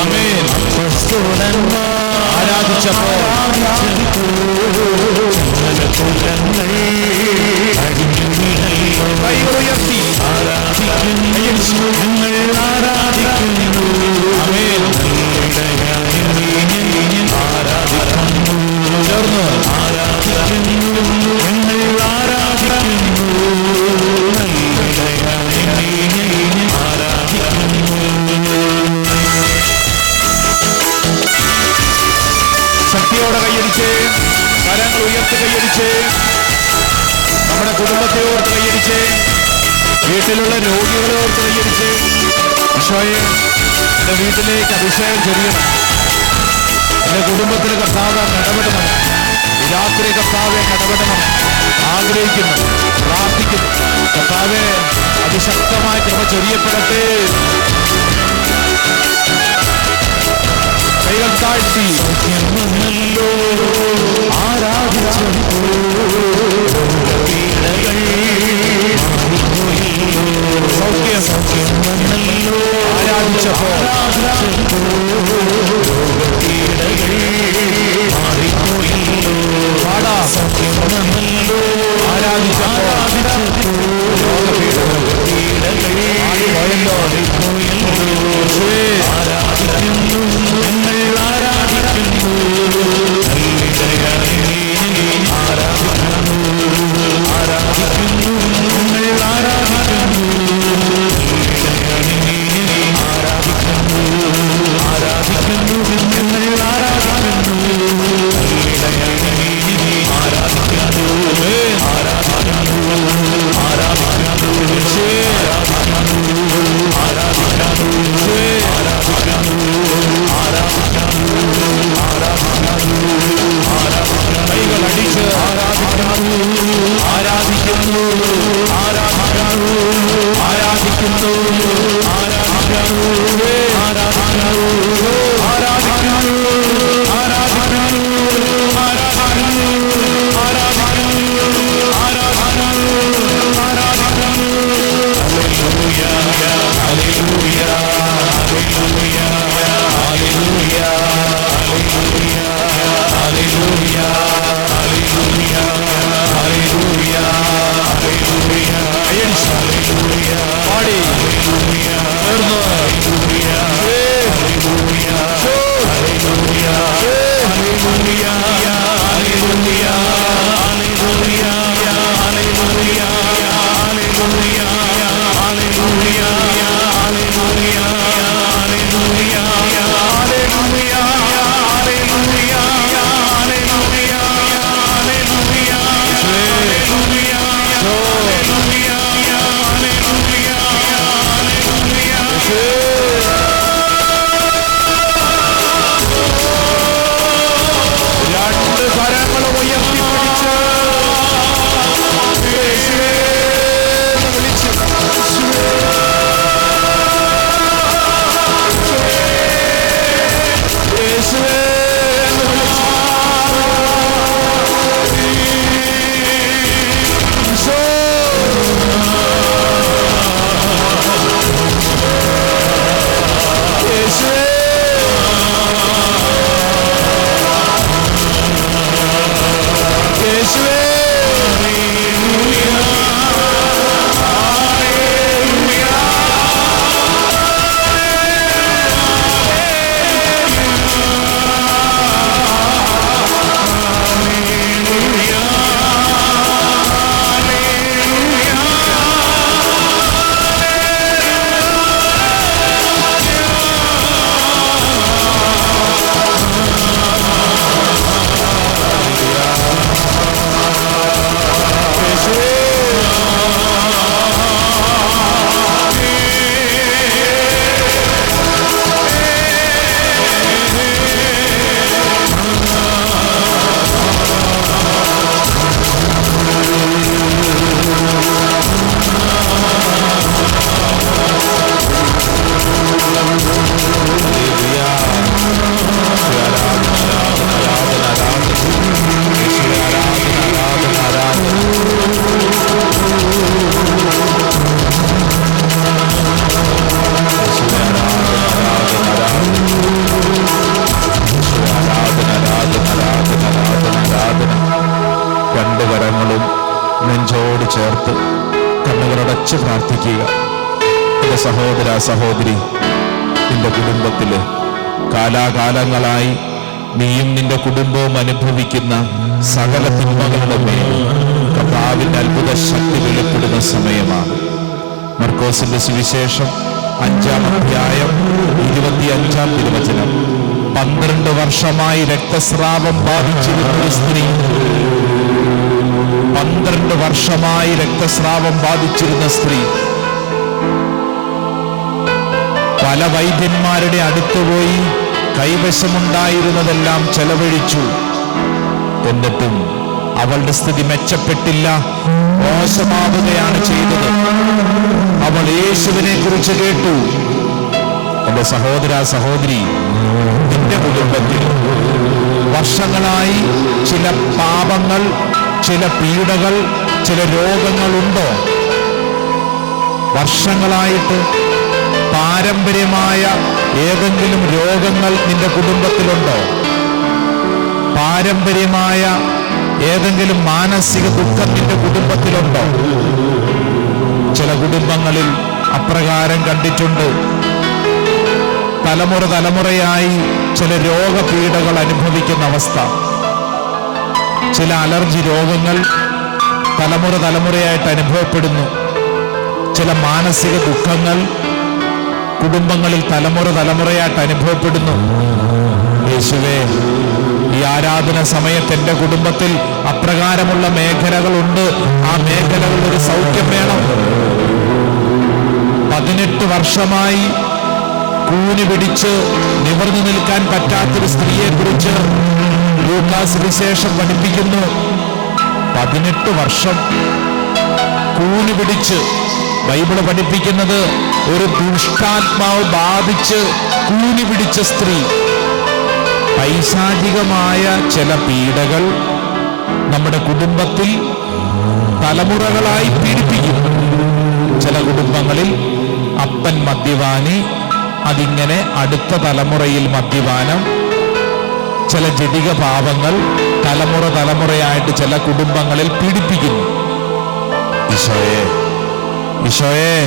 ആമേൻ. ആരാധിച്ചപ്പോ കൈകളുയർത്തി ഞങ്ങൾ ആരാധിക്കുന്നു. ആമേൻ. ഓർത്ത് കൈയടിച്ചേ. നമ്മുടെ കുടുംബത്തെ ഓർത്ത് കൈയടിച്ചേ. വീട്ടിലുള്ള രോഗികളെ ഓർത്ത് കൈയടിച്ചേ. ഈശോയെ, എന്റെ വീട്ടിലേക്ക് അഭിഷേകം ചൊരിയണം. എന്റെ കുടുംബത്തിന് കർത്താവ് ഇടപെടണം. രാത്രി കർത്താവെ ഇടപെടണം ആഗ്രഹിക്കുന്നു, പ്രാർത്ഥിക്കുന്നു. കർത്താവെ, അതിശക്തമായ കൃപ ചൊരിയപ്പെടട്ടെ. കൈകൾ താഴ്ത്തി ചേർത്ത് കണ്ണുകളടച്ച് പ്രാർത്ഥിക്കുക. എൻ്റെ സഹോദര സഹോദരി, നിന്റെ കുടുംബത്തില് കാലാകാലങ്ങളായി നീയും നിന്റെ കുടുംബവും അനുഭവിക്കുന്ന സകല തിന്മകളുടെ മേൽ കർത്താവിന്റെ അത്ഭുത ശക്തി വെളിപ്പെടുന്ന സമയമാണ്. മർക്കോസിന്റെ സുവിശേഷം 5-ാം അധ്യായം 25-ാം തിരുവചനം. 12 വർഷമായി രക്തസ്രാവം ബാധിച്ചിരുന്ന ഒരു സ്ത്രീ 12 വർഷമായി രക്തസ്രാവം ബാധിച്ചിരുന്ന സ്ത്രീ പല വൈദ്യന്മാരുടെ അടുത്തുപോയി കൈവശമുണ്ടായിരുന്നതെല്ലാം ചെലവഴിച്ചു. എന്നിട്ടും അവളുടെ സ്ഥിതി മെച്ചപ്പെട്ടില്ല, മോശമാവുകയാണ് ചെയ്തത്. അവൾ യേശുവിനെ കുറിച്ച് കേട്ടു. എന്റെ സഹോദര സഹോദരി, നിന്റെ കുടുംബത്തിൽ വർഷങ്ങളായി ചില പാപങ്ങൾ, ചില പീഡകൾ, ചില രോഗങ്ങളുണ്ടോ? വർഷങ്ങളായിട്ട് പാരമ്പര്യമായ ഏതെങ്കിലും രോഗങ്ങൾ നിന്റെ കുടുംബത്തിലുണ്ടോ? പാരമ്പര്യമായ ഏതെങ്കിലും മാനസിക ദുഃഖം നിന്റെ കുടുംബത്തിലുണ്ടോ? ചില കുടുംബങ്ങളിൽ അപ്രകാരം കണ്ടിട്ടുണ്ട്. തലമുറ തലമുറയായി ചില രോഗപീഠകൾ അനുഭവിക്കുന്ന അവസ്ഥ. ചില അലർജി രോഗങ്ങൾ തലമുറ തലമുറയായിട്ട് അനുഭവപ്പെടുന്നു. ചില മാനസിക ദുഃഖങ്ങൾ കുടുംബങ്ങളിൽ തലമുറ തലമുറയായിട്ട് അനുഭവപ്പെടുന്നു. യേശുവേ, ഈ ആരാധന സമയത്ത് എൻ്റെ കുടുംബത്തിൽ അപ്രകാരമുള്ള മേഖലകളുണ്ട്. ആ മേഖലകളിൽ ഒരു സൗഖ്യം വേണം. 18 വർഷമായി കൂനി പിടിച്ച് നിവർന്നു നിൽക്കാൻ പറ്റാത്തൊരു സ്ത്രീയെ കുറിച്ച് ലൂക്കാസ് സുവിശേഷം പഠിപ്പിക്കുന്നു. 18 വർഷം കൂനി പിടിച്ച്, ബൈബിള് പഠിപ്പിക്കുന്നത് ഒരു ദുഷ്ടാത്മാവ് ബാധിച്ച് കൂനി പിടിച്ച സ്ത്രീ. പൈശാചികമായ ചില പീഡകൾ നമ്മുടെ കുടുംബത്തിൽ തലമുറകളായി പീഡിപ്പിക്കും. ചില കുടുംബങ്ങളിൽ അപ്പൻ മദ്യപാനി, അതിങ്ങനെ അടുത്ത തലമുറയിൽ മദ്യപാനം. ചില ജഡിക പാപങ്ങൾ തലമുറ തലമുറയായിട്ട് ചില കുടുംബങ്ങളിൽ പീഡിപ്പിക്കുന്നു. ഈശോയെ, ഈശോയെ,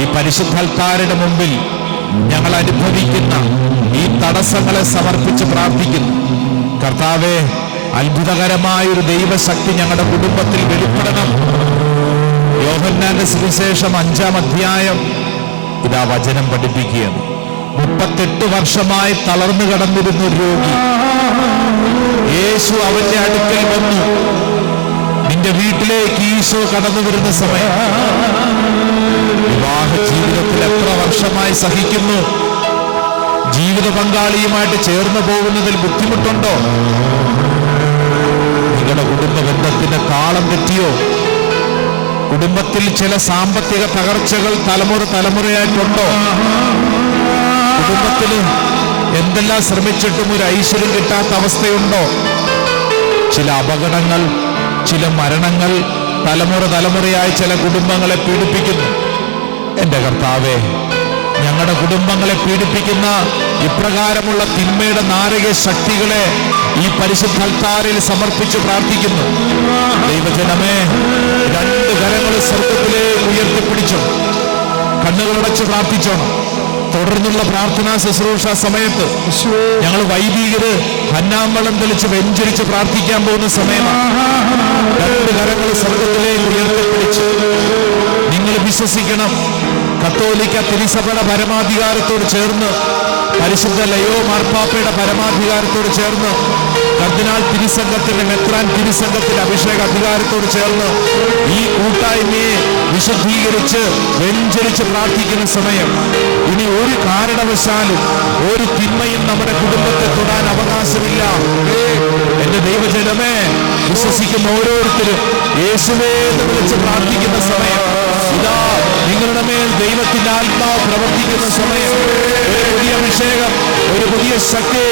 ഈ പരിശുദ്ധാൽത്താരുടെ മുമ്പിൽ ഞങ്ങൾ അനുഭവിക്കുന്ന ഈ തടസ്സങ്ങളെ സമർപ്പിച്ച് പ്രാർത്ഥിക്കുന്നു. കർത്താവേ, അത്ഭുതകരമായ ഒരു ദൈവശക്തി ഞങ്ങളുടെ കുടുംബത്തിൽ വെളിപ്പെടണം. യോഹന്നാന്റെ സുവിശേഷം 5-ാം അധ്യായം ഇതാ വചനം പഠിപ്പിക്കുകയാണ്. 38 വർഷമായി തളർന്നു കിടന്നിരുന്ന ഒരു രോഗി, യേശു അവന്റെ അടുക്കൽ വന്നു. നിന്റെ വീട്ടിലേക്ക് ഈശോ കടന്നു വരുന്ന സമയം, വിവാഹ ജീവിതത്തിൽ എത്ര വർഷമായി സഹിക്കുന്നു? ജീവിത പങ്കാളിയുമായിട്ട് ചേർന്ന് പോകുന്നതിൽ ബുദ്ധിമുട്ടുണ്ടോ? നിങ്ങളുടെ കുടുംബ ബന്ധത്തിന്റെ താളം തെറ്റിയോ? കുടുംബത്തിൽ ചില സാമ്പത്തിക തകർച്ചകൾ തലമുറ തലമുറയായിട്ടുണ്ടോ? കുടുംബത്തിൽ എന്തെല്ലാം ശ്രമിച്ചിട്ടും ഒരു ഐശ്വര്യം കിട്ടാത്ത അവസ്ഥയുണ്ടോ? ചില അപകടങ്ങൾ, ചില മരണങ്ങൾ തലമുറ തലമുറയായി ചില കുടുംബങ്ങളെ പീഡിപ്പിക്കുന്നു. എൻ്റെ കർത്താവേ, ഞങ്ങളുടെ കുടുംബങ്ങളെ പീഡിപ്പിക്കുന്ന ഇപ്രകാരമുള്ള തിന്മയുടെ നാരക ശക്തികളെ ഈ പരിശുദ്ധ അൽത്താരിൽ സമർപ്പിച്ച് പ്രാർത്ഥിക്കുന്നു. ദൈവജനമേ, 2 കരങ്ങൾ സ്വർഗ്ഗത്തിലേക്ക് ഉയർത്തിപ്പിടിച്ചു കണ്ണുകളടച്ച് പ്രാർത്ഥിച്ചോണം. തുടർന്നുള്ള പ്രാർത്ഥനാ ശുശ്രൂഷ സമയത്ത് ഞങ്ങൾ വൈദികര് ഹന്നാമ്പളം തെളിച്ച് വെഞ്ചരിച്ച് പ്രാർത്ഥിക്കാൻ പോകുന്ന സമയമാണ്. 2 കരങ്ങൾ സ്വർഗ്ഗത്തിലേക്ക് ഉയർത്തിപ്പിടിച്ച് നിങ്ങൾ വിശ്വസിക്കണം. കത്തോലിക്ക തിരുസഭയുടെ പരമാധികാരത്തോട് ചേർന്ന്, പരിശുദ്ധ ലയോ മാർപ്പാപ്പയുടെ പരമാധികാരത്തോട് ചേർന്ന്, കർദിനാൾ തിരുസംഘത്തിന്റെ മെത്രാൻ തിരുസംഘത്തിന്റെ അഭിഷേക അധികാരത്തോട് ചേർന്ന് ഈ കൂട്ടായ്മയെ വിശുദ്ധീകരിച്ച് വെഞ്ചരിച്ച് പ്രാർത്ഥിക്കുന്ന സമയം, ഇനി ഒരു കാരണവശാലും ഒരു തിന്മയും നമ്മുടെ കുടുംബത്തെ തൊടാൻ അവകാശമില്ല. എന്റെ ദൈവജനമേ, വിശ്വസിക്കുന്ന ഓരോരുത്തരും യേശുവേ എന്ന് വിളിച്ച് പ്രാർത്ഥിക്കുന്ന സമയം, ഇതാ നിങ്ങളുടെ മേൽ ദൈവത്തിന്റെ ആത്മാവ് പ്രവർത്തിക്കുന്ന സമയം, ഒരു പുതിയ അഭിഷേകം, ഒരു പുതിയ ശക്തി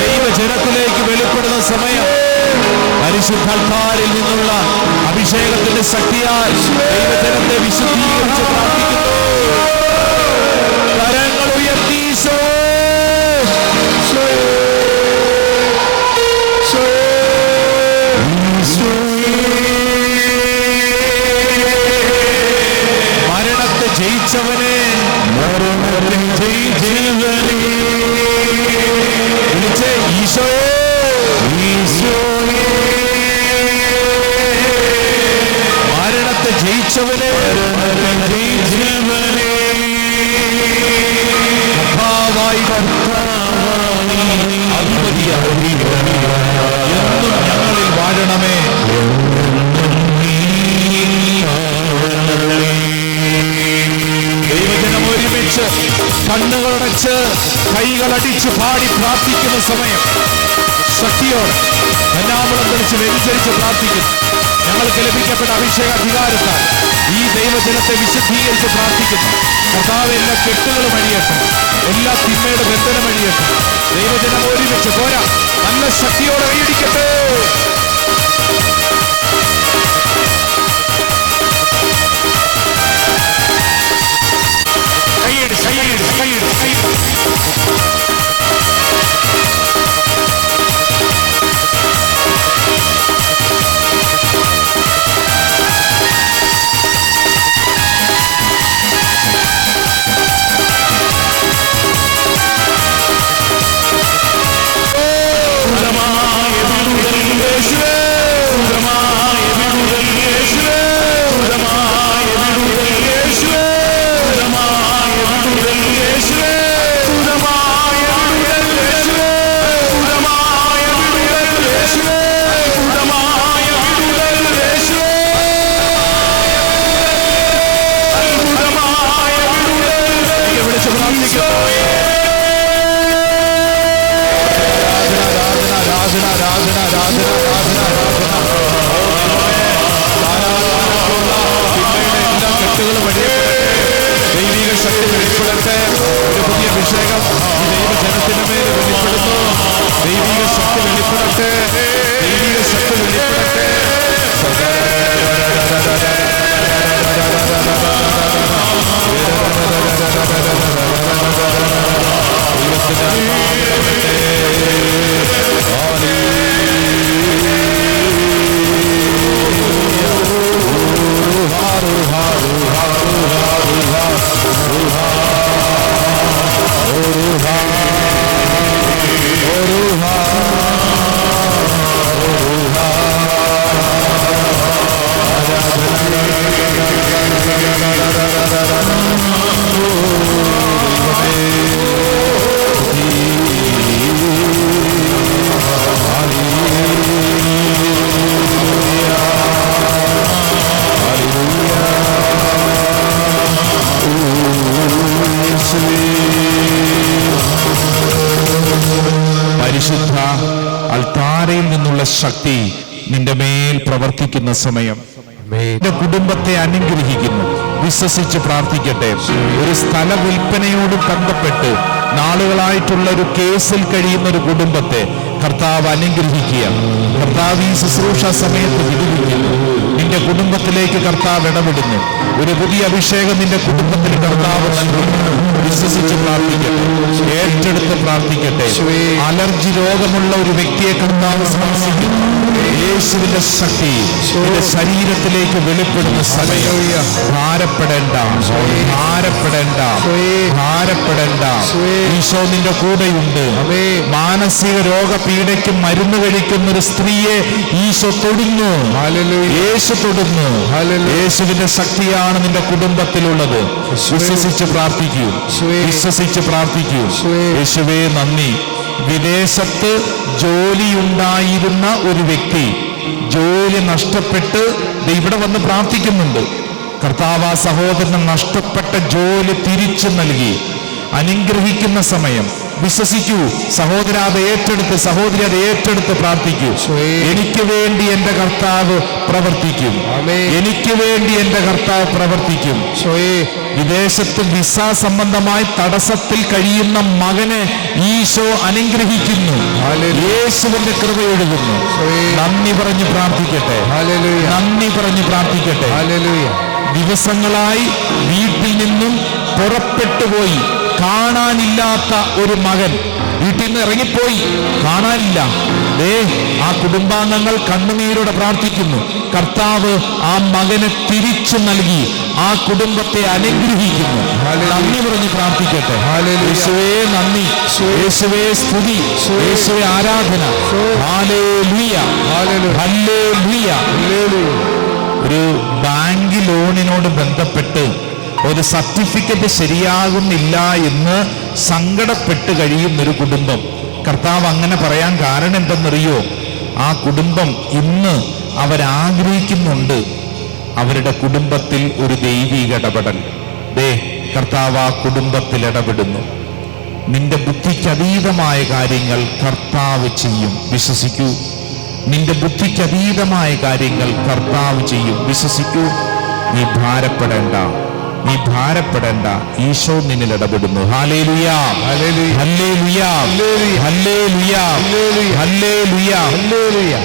ദൈവജനത്തിലേക്ക് വെളിപ്പെടുന്ന സമയം, പരിശുദ്ധാത്മാവിൽ നിന്നുള്ള അഭിഷേകത്തിന്റെ ശക്തിയാൽ ദൈവജനത്തെ വിശുദ്ധീകരിച്ച് പ്രാർത്ഥിക്കുന്നു. കരങ്ങൾ ഉയർത്തി മരണത്തെ ജയിച്ചവനെ, വിളിച്ചേ ഈശോയെ, മരണത്തെ ജയിച്ചവനെ, അധിപതിയായി എന്നും ഞങ്ങളിൽ വാഴണമേ. കൈകളടിച്ച് കണ്ണുകളടച്ച് കൈകളടിച്ച് പാടി പ്രാർത്ഥിക്കുന്ന സമയം ശക്തിയോടെ കന്നാമ്പളം തെളിച്ച് വ്യതിചരിച്ച് പ്രാർത്ഥിക്കുന്നു. ഞങ്ങൾക്ക് ലഭിക്കപ്പെട്ട അഭിഷേക അധികാരത്താൽ ഈ ദൈവജനത്തെ വിശുദ്ധീകരിച്ച് പ്രാർത്ഥിക്കുന്നു. കർത്താവ് എല്ലാ കെട്ടുകളും അഴിയട്ടെ, എല്ലാ തിന്മയുടെ ബന്ധനം അഴിയട്ടെ. ദൈവജനം ഒരുമിച്ച് പോരാ, നല്ല ശക്തിയോടെ കൈയടിക്കട്ടെ. കൈയടി കൈയടി കൈയടി കൈയടി. ദൈവിക ശക്തി വെളിപ്പെടട്ടെ. ഒരു പുതിയ അഭിഷേകം ഈ ദൈവജനത്തിന് മേൽ വെളിപ്പെടുന്നു. ദൈവിക ശക്തി വെളിപ്പെടട്ടെ, ദൈവിക ശക്തി വെളിപ്പെടട്ടെ. പരിശുദ്ധ അൾത്താരയിൽ നിന്നുള്ള ശക്തി നിന്റെ മേൽ പ്രവർത്തിക്കുന്ന സമയം നിന്റെ കുടുംബത്തെ അനുഗ്രഹിക്കുന്നു. വിശ്വസിച്ച് പ്രാർത്ഥിക്കട്ടെ. ഒരു സ്ഥല വിൽപ്പനയോട് ബന്ധപ്പെട്ട് നാളുകളായിട്ടുള്ള ഒരു കേസിൽ കഴിയുന്ന ഒരു കുടുംബത്തെ കർത്താവ് അനുഗ്രഹിക്കുക. കർത്താവ് ഈ ശുശ്രൂഷ സമയത്ത് വിടുവിക്കുന്നു. നിന്റെ കുടുംബത്തിലേക്ക് കർത്താവ് ഇടപെടുന്നു. ഒരു പുതിയ അഭിഷേകം നിന്റെ കുടുംബത്തിൽ കർത്താവ് നൽകുന്നു. വിശ്വസിച്ച് പ്രാർത്ഥിക്കട്ടെ, ഏറ്റെടുത്ത് പ്രാർത്ഥിക്കട്ടെ. അലർജി രോഗമുള്ള ഒരു വ്യക്തിയെ കർത്താവ് സ്പർശിക്കുന്നു. യേശുവിന്റെ ശക്തി നിന്റെ ശരീരത്തിലേക്ക് വെളിപ്പെടുന്ന സമയം ഭാരപ്പെടേണ്ട, ഭാരപ്പെടേണ്ട, ഭാരപ്പെടേണ്ട. ഈശോ നിന്റെ കൂടെയുണ്ട്. മാനസിക രോഗപീഡയ്ക്ക് മരുന്ന് കഴിക്കുന്ന ഒരു സ്ത്രീയെ ഈശോ തൊടുന്നു. യേശു തൊടുന്നു. യേശുവിന്റെ ശക്തിയാണ് നിന്റെ കുടുംബത്തിലുള്ളത്. വിശ്വസിച്ച് പ്രാർത്ഥിക്കൂ, വിശ്വസിച്ച് പ്രാർത്ഥിക്കൂ. യേശുവേ നന്ദി. വിദേശത്ത് ജോലിയുണ്ടായിരുന്ന ഒരു വ്യക്തി ജോലി നഷ്ടപ്പെട്ട് ഇവിടെ വന്ന് പ്രാർത്ഥിക്കുന്നുണ്ട്. കർത്താവ് ആ സഹോദരന് നഷ്ടപ്പെട്ട ജോലി തിരിച്ചു നൽകി അനുഗ്രഹിക്കുന്ന സമയം വിശ്വസിക്കൂ. സഹോദര അത് ഏറ്റെടുത്ത്, സഹോദരി അത് ഏറ്റെടുത്ത് പ്രാർത്ഥിക്കൂ. എനിക്ക് വേണ്ടി എന്റെ കർത്താവ് പ്രവർത്തിക്കും. എനിക്ക് വേണ്ടി എന്റെ കർത്താവ് പ്രവർത്തിക്കും. വിദേശത്ത് വിസ സംബന്ധമായി തടസ്സത്തിൽ കഴിയുന്ന മകനെ ഈശോ അനുഗ്രഹിക്കുന്നു. യേശുവിന്റെ കൃപ ഒഴുകുന്നു. നന്ദി പറഞ്ഞ് പ്രാർത്ഥിക്കട്ടെ, നന്ദി പറഞ്ഞ് പ്രാർത്ഥിക്കട്ടെ. ദിവസങ്ങളായി വീട്ടിൽ നിന്നും പുറപ്പെട്ടുപോയി കാണാനില്ലാത്ത ഒരു മകൻ വീട്ടിൽ നിന്ന് ഇറങ്ങിപ്പോയി, കാണാനില്ല. ആ കുടുംബാംഗങ്ങൾ കണ്ണുനീരോടെ പ്രാർത്ഥിക്കുന്നു. കർത്താവ് ആ മകനെ തിരിച്ചു നൽകി ആ കുടുംബത്തെ അനുഗ്രഹിക്കുന്നു. നന്ദി പറഞ്ഞ് പ്രാർത്ഥിക്കട്ടെ. യേശുവേ നന്ദി, യേശുവേ സ്തുതി, യേശുവേ ആരാധന. Hallelujah, hallelujah. ഒരു ബാങ്ക് ലോണിനോട് ബന്ധപ്പെട്ട് ഒരു സർട്ടിഫിക്കറ്റ് ശരിയാകുന്നില്ല എന്ന് സങ്കടപ്പെട്ട് കഴിയുന്നൊരു കുടുംബം. കർത്താവ് അങ്ങനെ പറയാൻ കാരണം എന്തെന്നറിയോ? ആ കുടുംബം ഇന്ന് അവരാഗ്രഹിക്കുന്നുണ്ട് അവരുടെ കുടുംബത്തിൽ ഒരു ദൈവിക ഇടപെടൽ. കർത്താവ് ആ കുടുംബത്തിൽ ഇടപെടുന്നു. നിന്റെ ബുദ്ധിക്കതീതമായ കാര്യങ്ങൾ കർത്താവ് ചെയ്യും, വിശ്വസിക്കൂ. നിന്റെ ബുദ്ധിക്കതീതമായ കാര്യങ്ങൾ കർത്താവ് ചെയ്യും, വിശ്വസിക്കൂ. നീ ഭാരപ്പെടേണ്ട, നീ ഭാരപ്പെടേണ്ട. ഈശോ നിന്നിൽ ഇടപെടുന്നു. ഹല്ലേലൂയാ, ഹല്ലേലൂയാ, ഹല്ലേലൂയാ, ഹല്ലേലൂയാ, ഹല്ലേലൂയാ.